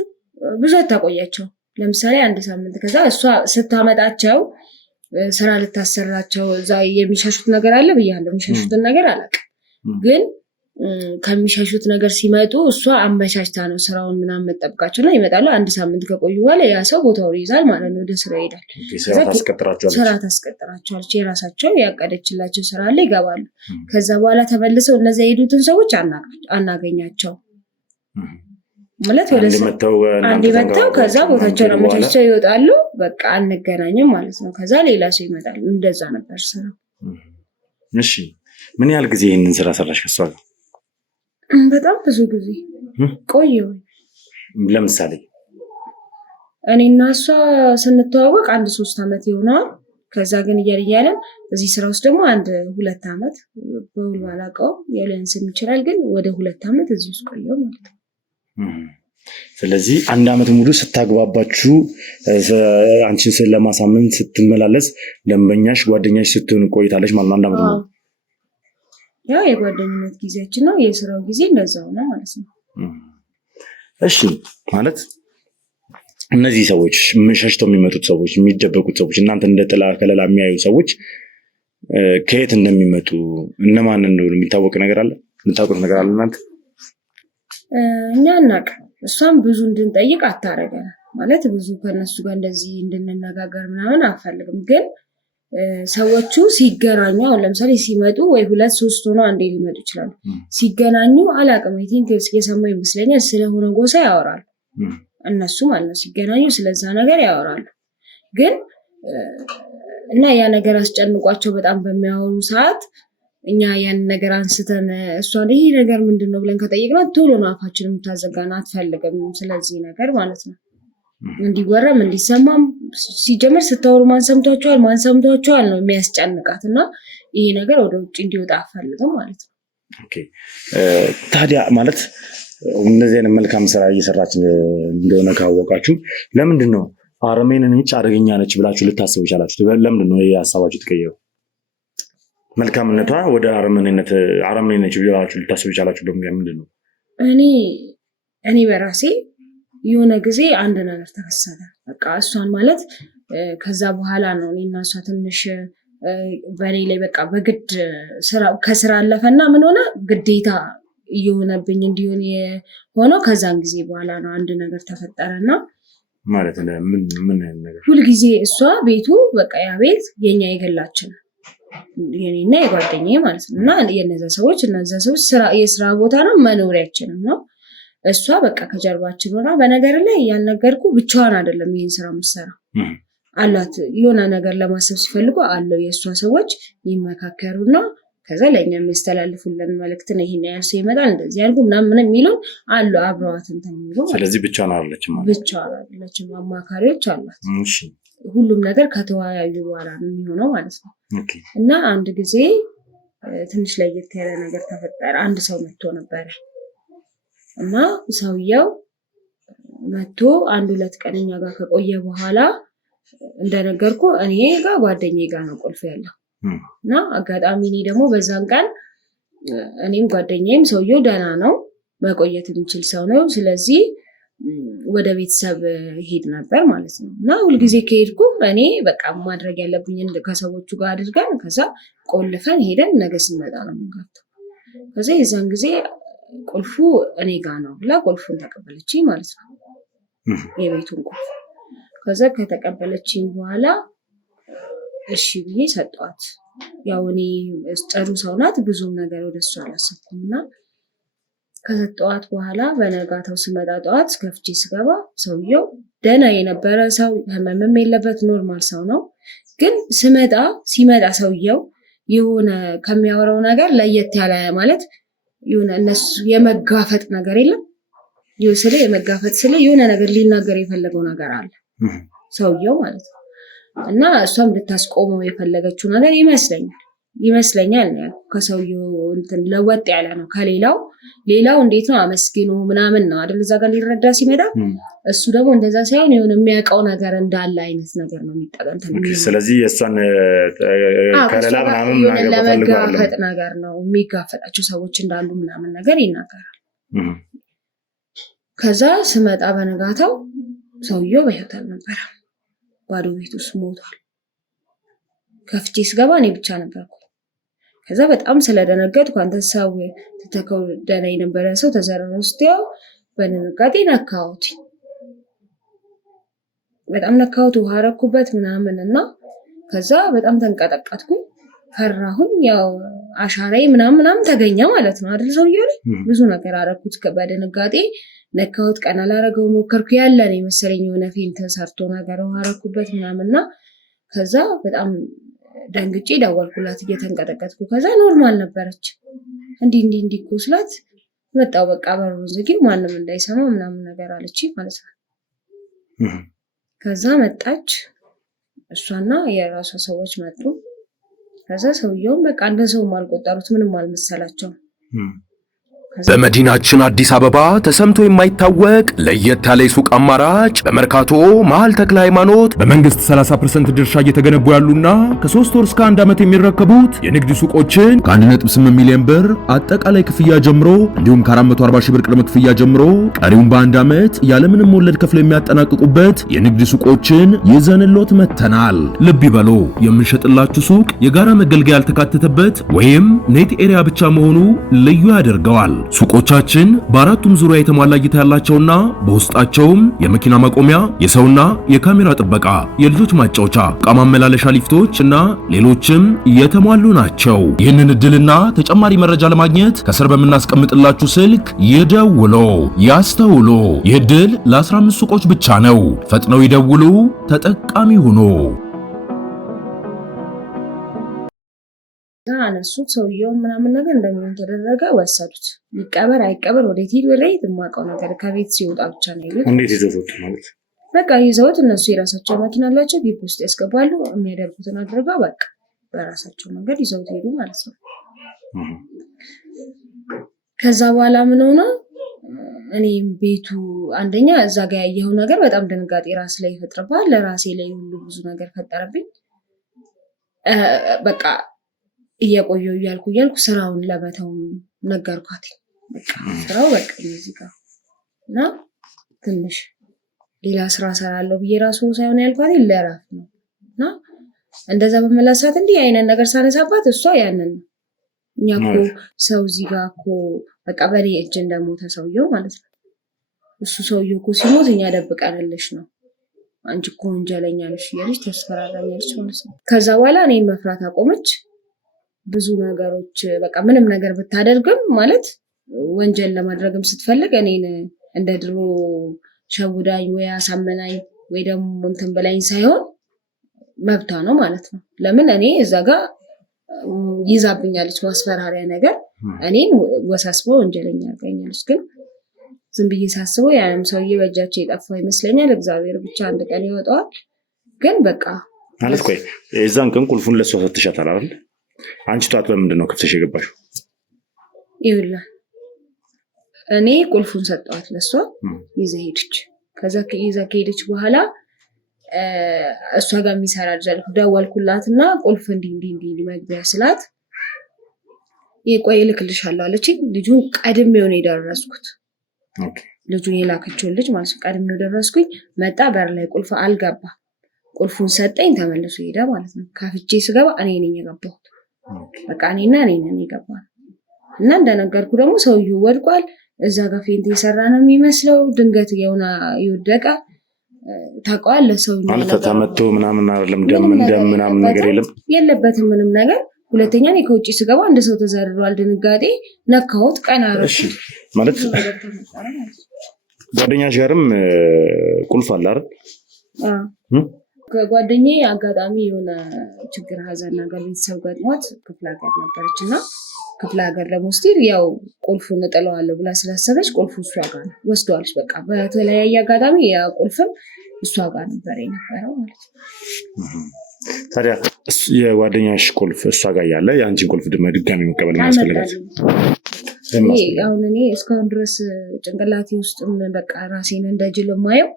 ብዙ አታቆያቸው። ለምሳሌ 1 ሳምንት። ከዛ እሷ ስታመጣቸው ስራ ልታሰራቸው እዛ የሚሸሹት ነገር አለ ብያለሁ። የሚሸሹትን ነገር አላውቅም፣ ግን ከሚሸሹት ነገር ሲመጡ እሷ አመቻችታ ነው ስራውን ምናምን መጠብቃቸው እና ይመጣሉ። 1 ሳምንት ከቆዩ በኋላ ያ ሰው ቦታውን ይይዛል ማለት ነው። ወደ ስራ ይሄዳል። ስራ ታስቀጥራቸዋለች። የራሳቸው ያቀደችላቸው ስራ አለ፣ ይገባሉ። ከዛ በኋላ ተመልሰው እነዚያ የሄዱትን ሰዎች አናገኛቸው ማለት ወደ አንዴ መጥተው ከዛ ቦታቸውን አመቻችተው ይወጣሉ። በቃ አንገናኝም ማለት ነው። ከዛ ሌላ ሰው ይመጣል። እንደዛ ነበር ስራው። እሺ፣ ምን ያህል ጊዜ ይህንን ስራ ሰራሽ ከሷ ጋር? በጣም ብዙ ጊዜ ቆየሁ። ለምሳሌ እኔና እሷ ስንተዋወቅ 1-3 ዓመት ይሆናል። ከዛ ግን እያለን እዚህ ስራ ውስጥ ደግሞ 1-2 ዓመት በሁሉ አላውቀውም፣ ሊያንስም ይችላል። ግን ወደ 2 ዓመት እዚህ ውስጥ ቆየሁ ማለት ነው። ስለዚህ 1 ዓመት ሙሉ ስታግባባችሁ አንቺን ስለማሳመን ስትመላለስ ደንበኛሽ ጓደኛሽ ስትሆን ቆይታለች ማለት ነው። 1 ዓመት ሙሉ ያው የጓደኝነት ጊዜያችን ነው። የስራው ጊዜ እንደዛው ነው ማለት ነው። እሺ፣ ማለት እነዚህ ሰዎች ሸሽተው የሚመጡት ሰዎች፣ የሚደበቁት ሰዎች፣ እናንተ እንደ ጥላ ከለላ የሚያዩ ሰዎች ከየት እንደሚመጡ እነማን እንደሆኑ የሚታወቅ ነገር አለ? የምታውቁት ነገር አለ እናንተ? እኛ እናውቅ። እሷም ብዙ እንድንጠይቅ አታረገን ማለት ብዙ ከነሱ ጋር እንደዚህ እንድንነጋገር ምናምን አፈልግም። ግን ሰዎቹ ሲገናኙ አሁን ለምሳሌ ሲመጡ ወይ 2-3 ሆነው አንዴ ሊመጡ ይችላሉ። ሲገናኙ አላውቅም፣ አይ ቲንክ የሰማው ይመስለኛል ስለሆነ ጎሳ ያወራሉ እነሱ ማለት ነው። ሲገናኙ ስለዛ ነገር ያወራሉ። ግን እና ያ ነገር አስጨንቋቸው በጣም በሚያወሩ ሰዓት እኛ ያን ነገር አንስተን እሷን ይሄ ነገር ምንድነው ብለን ከጠየቅናት ቶሎ ነው አፋችን የምታዘጋና አትፈልግም። ስለዚህ ነገር ማለት ነው እንዲወራም እንዲሰማም ሲጀመር ስታወሩ ማን ሰምቷቸዋል ነው የሚያስጨንቃት። እና ይሄ ነገር ወደ ውጭ እንዲወጣ አፈልግም ማለት ነው። ኦኬ፣ ታዲያ ማለት እንደዚህ አይነት መልካም ስራ እየሰራች እንደሆነ ካወቃችሁ ለምንድን ነው አረመኔ ነች አደገኛ ነች ብላችሁ ልታስቡ ይቻላችሁ? ለምንድን ነው ይሄ ሀሳባችሁ ተቀየሩ? መልካምነቷ ወደ አረመኔ ነች ብላችሁ ልታስቡ ይቻላችሁ? ለምንድን ነው? እኔ በራሴ የሆነ ጊዜ አንድ ነገር ተከሰተ። በቃ እሷን ማለት ከዛ በኋላ ነው እኔና እሷ ትንሽ በእኔ ላይ በቃ በግድ ከስራ አለፈና ምን ሆነ ግዴታ እየሆነብኝ እንዲሆን የሆነው ከዛን ጊዜ በኋላ ነው። አንድ ነገር ተፈጠረና ማለት ምን ነገር ሁልጊዜ እሷ ቤቱ በቃ ያ ቤት የኛ የገላችን የኔና የጓደኛዬ ማለት ነው። እና እነዛ ሰዎች የስራ ቦታ ነው፣ መኖሪያችንም ነው። እሷ በቃ ከጀርባችን ሆና በነገር ላይ ያልነገርኩ ብቻዋን አይደለም ይህን ስራ የምትሰራ አላት። የሆነ ነገር ለማሰብ ሲፈልጉ አለው የእሷ ሰዎች ይመካከሩና ከዛ ለእኛ የሚያስተላልፉልን መልእክት ነው። ይሄን ያህል ሰው ይመጣል እንደዚህ ያልኩ ምናምን የሚሉን አሉ አብረዋት እንትን የሚሉ። ስለዚህ ብቻዋን አይደለችም ማለት ብቻዋን አይደለችም፣ አማካሪዎች አሏት። ሁሉም ነገር ከተወያዩ በኋላ ነው የሚሆነው ማለት ነው። እና አንድ ጊዜ ትንሽ ለየት ያለ ነገር ተፈጠረ። አንድ ሰው መጥቶ ነበረ እና ሰውየው መጥቶ 1-2 ቀን እኛ ጋር ከቆየ በኋላ እንደነገርኩ እኔ ጋር ጓደኛዬ ጋር ነው ቁልፍ ያለው እና አጋጣሚ እኔ ደግሞ በዛን ቀን እኔም ጓደኛዬም ሰውየው ደህና ነው፣ መቆየት የሚችል ሰው ነው። ስለዚህ ወደ ቤተሰብ ሄድ ነበር ማለት ነው። እና ሁልጊዜ ከሄድኩም እኔ በቃ ማድረግ ያለብኝ ከሰዎቹ ጋር አድርገን ከዛ ቆልፈን ሄደን ነገ ስንመጣ ነው የምንገባው። ከዛ የዛን ጊዜ ቁልፉ እኔ ጋር ነው ብላ ቁልፉን ተቀበለችኝ ማለት ነው፣ የቤቱን ቁልፍ። ከዛ ከተቀበለችኝ በኋላ እሺ ብዬ ሰጠዋት። ያው እኔ ጥሩ ሰው ናት፣ ብዙም ነገር ወደሱ አላሰብኩምና ከሰጠዋት በኋላ በነጋታው ስመጣ ጠዋት ከፍቼ ስገባ ሰውየው ደህና የነበረ ሰው ህመምም የለበት ኖርማል ሰው ነው። ግን ሲመጣ ሰውየው የሆነ ከሚያወራው ነገር ለየት ያለ ማለት የሆነ እነሱ የመጋፈጥ ነገር የለም የመጋፈጥ የሆነ ነገር ሊናገር የፈለገው ነገር አለ ሰውየው ማለት ነው። እና እሷም ልታስቆመው የፈለገችው ነገር ይመስለኛል ከሰውየው እንትን ለወጥ ያለ ነው ሌላው እንዴት ነው አመስግኖ ምናምን ነው አይደል እዛ ጋር ሊረዳ ሲመጣ፣ እሱ ደግሞ እንደዛ ሳይሆን የሆነ የሚያውቀው ነገር እንዳለ አይነት ነገር ነው የሚጠቀም። ስለዚህ የእሷን ከለላ ምናምን ለመጋፈጥ ነገር ነው የሚጋፈጣቸው ሰዎች እንዳሉ ምናምን ነገር ይናገራል። ከዛ ስመጣ በነጋታው ሰውየው በህይወት አልነበረም፣ ባዶ ቤት ውስጥ ሞቷል። ከፍቼ ስገባ እኔ ብቻ ነበርኩ። ከዛ በጣም ስለደነገጥኩ አንተ ሰው ተተከው ደህና የነበረ ሰው ተዘረረ ውስጥ ያው በድንጋጤ ነካሁት። በጣም ነካሁት፣ ውሃ ረኩበት ምናምን እና ከዛ በጣም ተንቀጠቀጥኩኝ፣ ፈራሁኝ። ያው አሻራዬ ምናምን ተገኘ ማለት ነው አይደል ሰውየው ላይ ብዙ ነገር አረኩት። በድንጋጤ ነካሁት፣ ቀና ላረገው ሞከርኩ። ያለን የመሰለኝ የሆነ ፌንት ተሰርቶ ነገር ውሃ ረኩበት ምናምንና ከዛ በጣም ደንግጬ ደወልኩላት እየተንቀጠቀጥኩ። ከዛ ኖርማል ነበረች። እንዲህ እኮ ስላት መጣው በቃ በሩን ዝጊው ማንም እንዳይሰማ ምናምን ነገር አለች ማለት ነው። ከዛ መጣች እሷና የራሷ ሰዎች መጡ። ከዛ ሰውየውም በቃ እንደ ሰውም አልቆጠሩት፣ ምንም አልመሰላቸውም። በመዲናችን አዲስ አበባ ተሰምቶ የማይታወቅ ለየት ያለ የሱቅ አማራጭ በመርካቶ መሃል ተክለ ሃይማኖት በመንግስት 30% ድርሻ እየተገነቡ ያሉና ከ3 ወር እስከ 1 ዓመት የሚረከቡት የንግድ ሱቆችን ከ1.8 ሚሊዮን ብር አጠቃላይ ክፍያ ጀምሮ እንዲሁም ከ440 ሺህ ብር ቅድመ ክፍያ ጀምሮ ቀሪውን በ1 ዓመት ያለምንም ወለድ ከፍለው የሚያጠናቅቁበት የንግድ ሱቆችን ይዘንሎት መተናል። ልብ ይበሉ፣ የምንሸጥላችሁ ሱቅ የጋራ መገልገያ ያልተካተተበት ወይም ኔት ኤሪያ ብቻ መሆኑ ልዩ ያደርገዋል። ሱቆቻችን በአራቱም ዙሪያ የተሟላ እይታ ያላቸውና በውስጣቸውም የመኪና ማቆሚያ፣ የሰውና የካሜራ ጥበቃ፣ የልጆች ማጫወቻ፣ ዕቃ ማመላለሻ ሊፍቶች እና ሌሎችም የተሟሉ ናቸው። ይህንን እድልና ተጨማሪ መረጃ ለማግኘት ከስር በምናስቀምጥላችሁ ስልክ ይደውሉ፣ ያስተውሉ። ይህ እድል ለ15 ሱቆች ብቻ ነው። ፈጥነው ይደውሉ፣ ተጠቃሚ ሁኑ። አነሱት ሰውየውን ምናምን ነገር እንደምን ተደረገ፣ ወሰዱት። ይቀበር አይቀበር ወዴት ሂድ ወዴት የማውቀው ነገር ከቤት ሲወጣ ብቻ ነው ይሉት። እንዴት ይዘውት ማለት በቃ ይዘውት እነሱ የራሳቸው መኪና አላቸው፣ ግቢ ውስጥ ያስገባሉ። የሚያደርጉትን አድርገው በቃ በራሳቸው መንገድ ይዘውት ሄዱ ማለት ነው። ከዛ በኋላ ምን ሆነ? እኔም ቤቱ አንደኛ እዛ ጋር ያየው ነገር በጣም ድንጋጤ ራስ ላይ ይፈጥርባል። ለራሴ ላይ ሁሉ ብዙ ነገር ፈጠረብኝ። በቃ እየቆየው እያልኩ ስራውን ለመተው ነገርኳት። በቃ ስራው በቃ እዚህ ጋር እና ትንሽ ሌላ ስራ ሰራለሁ ብዬ ራሱ ሳይሆን ያልኳት ለራፍ ነው እና እንደዛ በመላሳት እንዲህ አይነት ነገር ሳነሳባት እሷ ያንን እኛ እኮ ሰው እዚህ ጋር እኮ በቃ በኔ እጅ እንደሞተ ሰውየው ማለት ነው። እሱ ሰውየው እኮ ሲሞት እኛ ደብቀንልሽ ነው፣ አንቺ እኮ ወንጀለኛ ነሽ እያለች ተስፈራራኛለች ማለት ነው። ከዛ በኋላ እኔን መፍራት አቆመች። ብዙ ነገሮች በቃ ምንም ነገር ብታደርግም ማለት ወንጀል ለማድረግም ስትፈልግ እኔን እንደ ድሮ ሸውዳኝ ወይ አሳመናኝ ወይ ደግሞ እንትን በላኝ ሳይሆን መብቷ ነው ማለት ነው። ለምን እኔ እዛ ጋር ይዛብኛለች ማስፈራሪያ ነገር፣ እኔን ወሳስበው ወንጀለኛ አድርጋኛለች። ግን ዝም ብዬ ሳስበው ያንም ሰውዬ በእጃቸው የጠፋው ይመስለኛል። እግዚአብሔር ብቻ አንድ ቀን ይወጣዋል። ግን በቃ ማለት ቆይ የዛን ቀን ቁልፉን ለሷ ሰጥተሻታል አይደል? አንቺ ጧት በምንድን ነው ከፍተሽ የገባሽው? ይኸውልህ እኔ ቁልፉን ሰጠዋት ለሷ፣ ይዛ ሄደች። ከዛ ይዛ ከሄደች በኋላ እሷ ጋር የሚሰራ ልጅ ደወልኩላትና ቁልፍ እንዲህ መግቢያ ስላት ቆይ እልክልሻለሁ አለችኝ። ልጁን ቀድሜው ነው የደረስኩት። ልጁን የላከችውን ልጅ ማለት ነው። ቀድሜው ደረስኩኝ። መጣ፣ በር ላይ ቁልፍ አልገባ። ቁልፉን ሰጠኝ፣ ተመልሶ ሄደ ማለት ነው። ከፍቼ ስገባ እኔ ነኝ የገባሁት። በቃ እኔ ነኝ የገባሁት እና እንደነገርኩ ደግሞ ሰውዬው ወድቋል። እዛ ጋር ፌንት የሰራ ነው የሚመስለው። ድንገት የሆነ ይወደቀ ታውቀዋለህ። ሰው ማለት ተመቶ ምናምን አይደለም፣ ደም ምናምን ነገር የለበትም ምንም ነገር። ሁለተኛ እኔ ከውጭ ስገባ አንድ ሰው ተዘርሯል። ድንጋጤ ነካሁት፣ ቀና አረኩ። እሺ ማለት ጓደኛሽ ጋርም ቁልፍ አለ አይደል? ከጓደኛዬ አጋጣሚ የሆነ ችግር ሀዘን ነገር ቤተሰብ ገጥሟት ክፍለ ሀገር ነበረች እና ክፍለ ሀገር ደግሞ ስቲል ያው ቁልፉን እጥለዋለሁ ብላ ስላሰበች ቁልፉ እሷ ጋር ነው ወስደዋለች። በቃ በተለያየ አጋጣሚ ያ ቁልፍም እሷ ጋር ነበር የነበረው ማለት ነው። ታዲያ የጓደኛሽ ቁልፍ እሷ ጋር ያለ የአንቺን ቁልፍ ድጋሚ መቀበል ማስፈልጋት? አሁን እኔ እስካሁን ድረስ ጭንቅላቴ ውስጥ በቃ ራሴን እንደ ጅል ማየው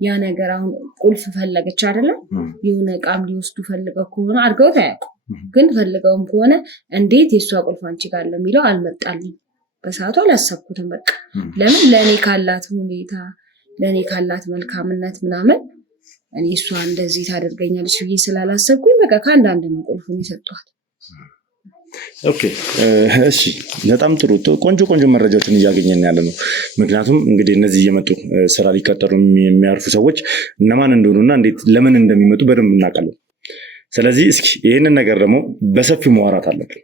ያ ነገር አሁን ቁልፍ ፈለገች አይደለም የሆነ እቃም ሊወስዱ ፈልገው ከሆነ አድርገውት አያውቁም። ግን ፈልገውም ከሆነ እንዴት የእሷ ቁልፍ አንቺ ጋር ለሚለው አልመጣልኝ። በሰዓቱ አላሰብኩትም። በቃ ለምን ለእኔ ካላት ሁኔታ ለእኔ ካላት መልካምነት ምናምን እኔ እሷ እንደዚህ ታደርገኛለች ብዬ ስላላሰብኩኝ በቃ ከአንዳንድ ነው ቁልፉን የሰጧት። ኦኬ እሺ፣ በጣም ጥሩ ቆንጆ መረጃዎችን እያገኘን ያለ ነው። ምክንያቱም እንግዲህ እነዚህ እየመጡ ስራ ሊቀጠሩ የሚያርፉ ሰዎች እነማን እንደሆኑና እንዴት ለምን እንደሚመጡ በደንብ እናውቃለን። ስለዚህ እስኪ ይህንን ነገር ደግሞ በሰፊው ማውራት አለብን።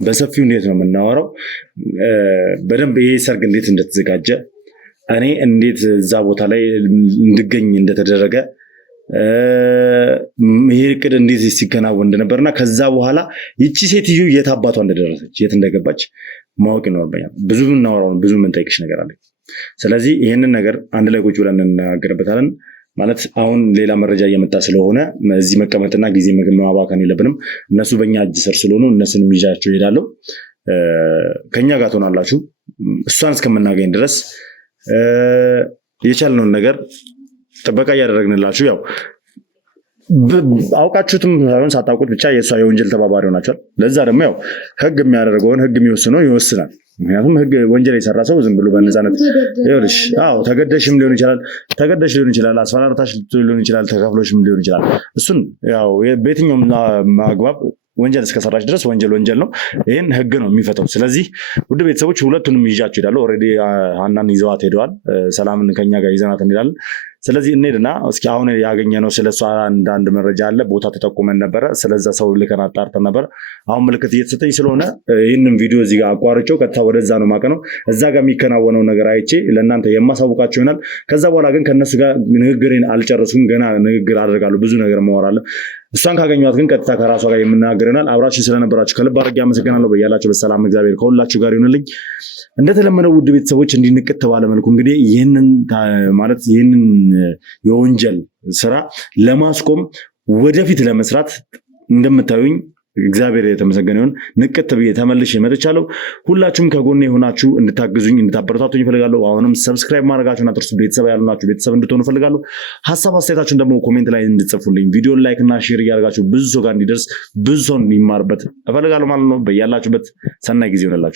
በሰፊው እንዴት ነው የምናወራው? በደንብ ይሄ ሰርግ እንዴት እንደተዘጋጀ፣ እኔ እንዴት እዛ ቦታ ላይ እንድገኝ እንደተደረገ፣ ይሄ እቅድ እንዴት ሲከናወን እንደነበርና ከዛ በኋላ ይቺ ሴትዮ የት አባቷ እንደደረሰች የት እንደገባች ማወቅ ይኖርብኛል። ብዙ እናወራው ብዙ የምንጠይቅሽ ነገር አለ። ስለዚህ ይህንን ነገር አንድ ላይ ቁጭ ብለን እንናገርበታለን። ማለት አሁን ሌላ መረጃ እየመጣ ስለሆነ እዚህ መቀመጥና ጊዜ ማባከን የለብንም። እነሱ በእኛ እጅ ስር ስለሆኑ እነሱንም ይዣቸው እሄዳለሁ። ከኛ ጋር ትሆናላችሁ እሷን እስከምናገኝ ድረስ የቻልነውን ነገር ጥበቃ እያደረግንላችሁ፣ ያው አውቃችሁትም ሳይሆን ሳታውቁት ብቻ የእሷ የወንጀል ተባባሪ ሆናችኋል። ለዛ ደግሞ ያው ህግ የሚያደርገውን ህግ የሚወስነውን ይወስናል። ምክንያቱም ህግ ወንጀል የሰራ ሰው ዝም ብሎ በነፃነት ይኸውልሽ፣ ተገደሽም ሊሆን ይችላል፣ አስፈራርታሽ ሊሆን ይችላል፣ ተከፍሎሽም ሊሆን ይችላል። እሱን ያው በየትኛውም አግባብ ወንጀል እስከሰራች ድረስ ወንጀል ነው። ይህን ህግ ነው የሚፈተው። ስለዚህ ውድ ቤተሰቦች ሁለቱንም ይዣቸው ሄዳለሁ። ኦልሬዲ ሀናን ይዘዋት ሄደዋል። ሰላምን ከኛ ጋር ይዘናት እንሄዳለን። ስለዚህ እንሄድና እስኪ አሁን ያገኘነው ስለሷ አንዳንድ መረጃ አለ። ቦታ ተጠቁመን ነበረ። ስለዛ ሰው ልከን አጣርተን ነበር። አሁን ምልክት እየተሰጠኝ ስለሆነ ይህንን ቪዲዮ እዚህ ጋር አቋርጬው ቀጥታ ወደዛ ነው ማቀነው። እዛ ጋር የሚከናወነው ነገር አይቼ ለእናንተ የማሳውቃቸው ይሆናል። ከዛ በኋላ ግን ከእነሱ ጋር ንግግሬን አልጨረሱም። ገና ንግግር አደርጋለሁ። ብዙ ነገር ማወራለሁ። እሷን ካገኘኋት ግን ቀጥታ ከራሷ ጋር የምናገር ይሆናል። አብራችሁ ስለነበራችሁ ከልብ አድርጌ አመሰግናለሁ። በያላችሁ በሰላም እግዚአብሔር ከሁላችሁ ጋር ይሁንልኝ። እንደተለመደው ውድ ቤተሰቦች እንዲንቅት ባለ መልኩ እንግዲህ ይህንን የወንጀል ስራ ለማስቆም ወደፊት ለመስራት እንደምታዩኝ እግዚአብሔር የተመሰገነ ይሁን። ንቅት ብዬ ተመልሼ መጥቻለሁ። ሁላችሁም ከጎኔ ሆናችሁ እንድታግዙኝ እንድታበረታቱኝ እፈልጋለሁ። አሁንም ሰብስክራይብ ማድረጋችሁን አትርሱ። ቤተሰብ ያሉናችሁ ቤተሰብ እንድትሆኑ እፈልጋለሁ። ሀሳብ አስተያየታችሁን ደግሞ ኮሜንት ላይ እንድትጽፉልኝ፣ ቪዲዮን ላይክ እና ሼር እያደረጋችሁ ብዙ ሰው ጋር እንዲደርስ ብዙ ሰው እንዲማርበት እፈልጋለሁ ማለት ነው። በያላችሁበት ሰናይ ጊዜ ይሆንላችሁ።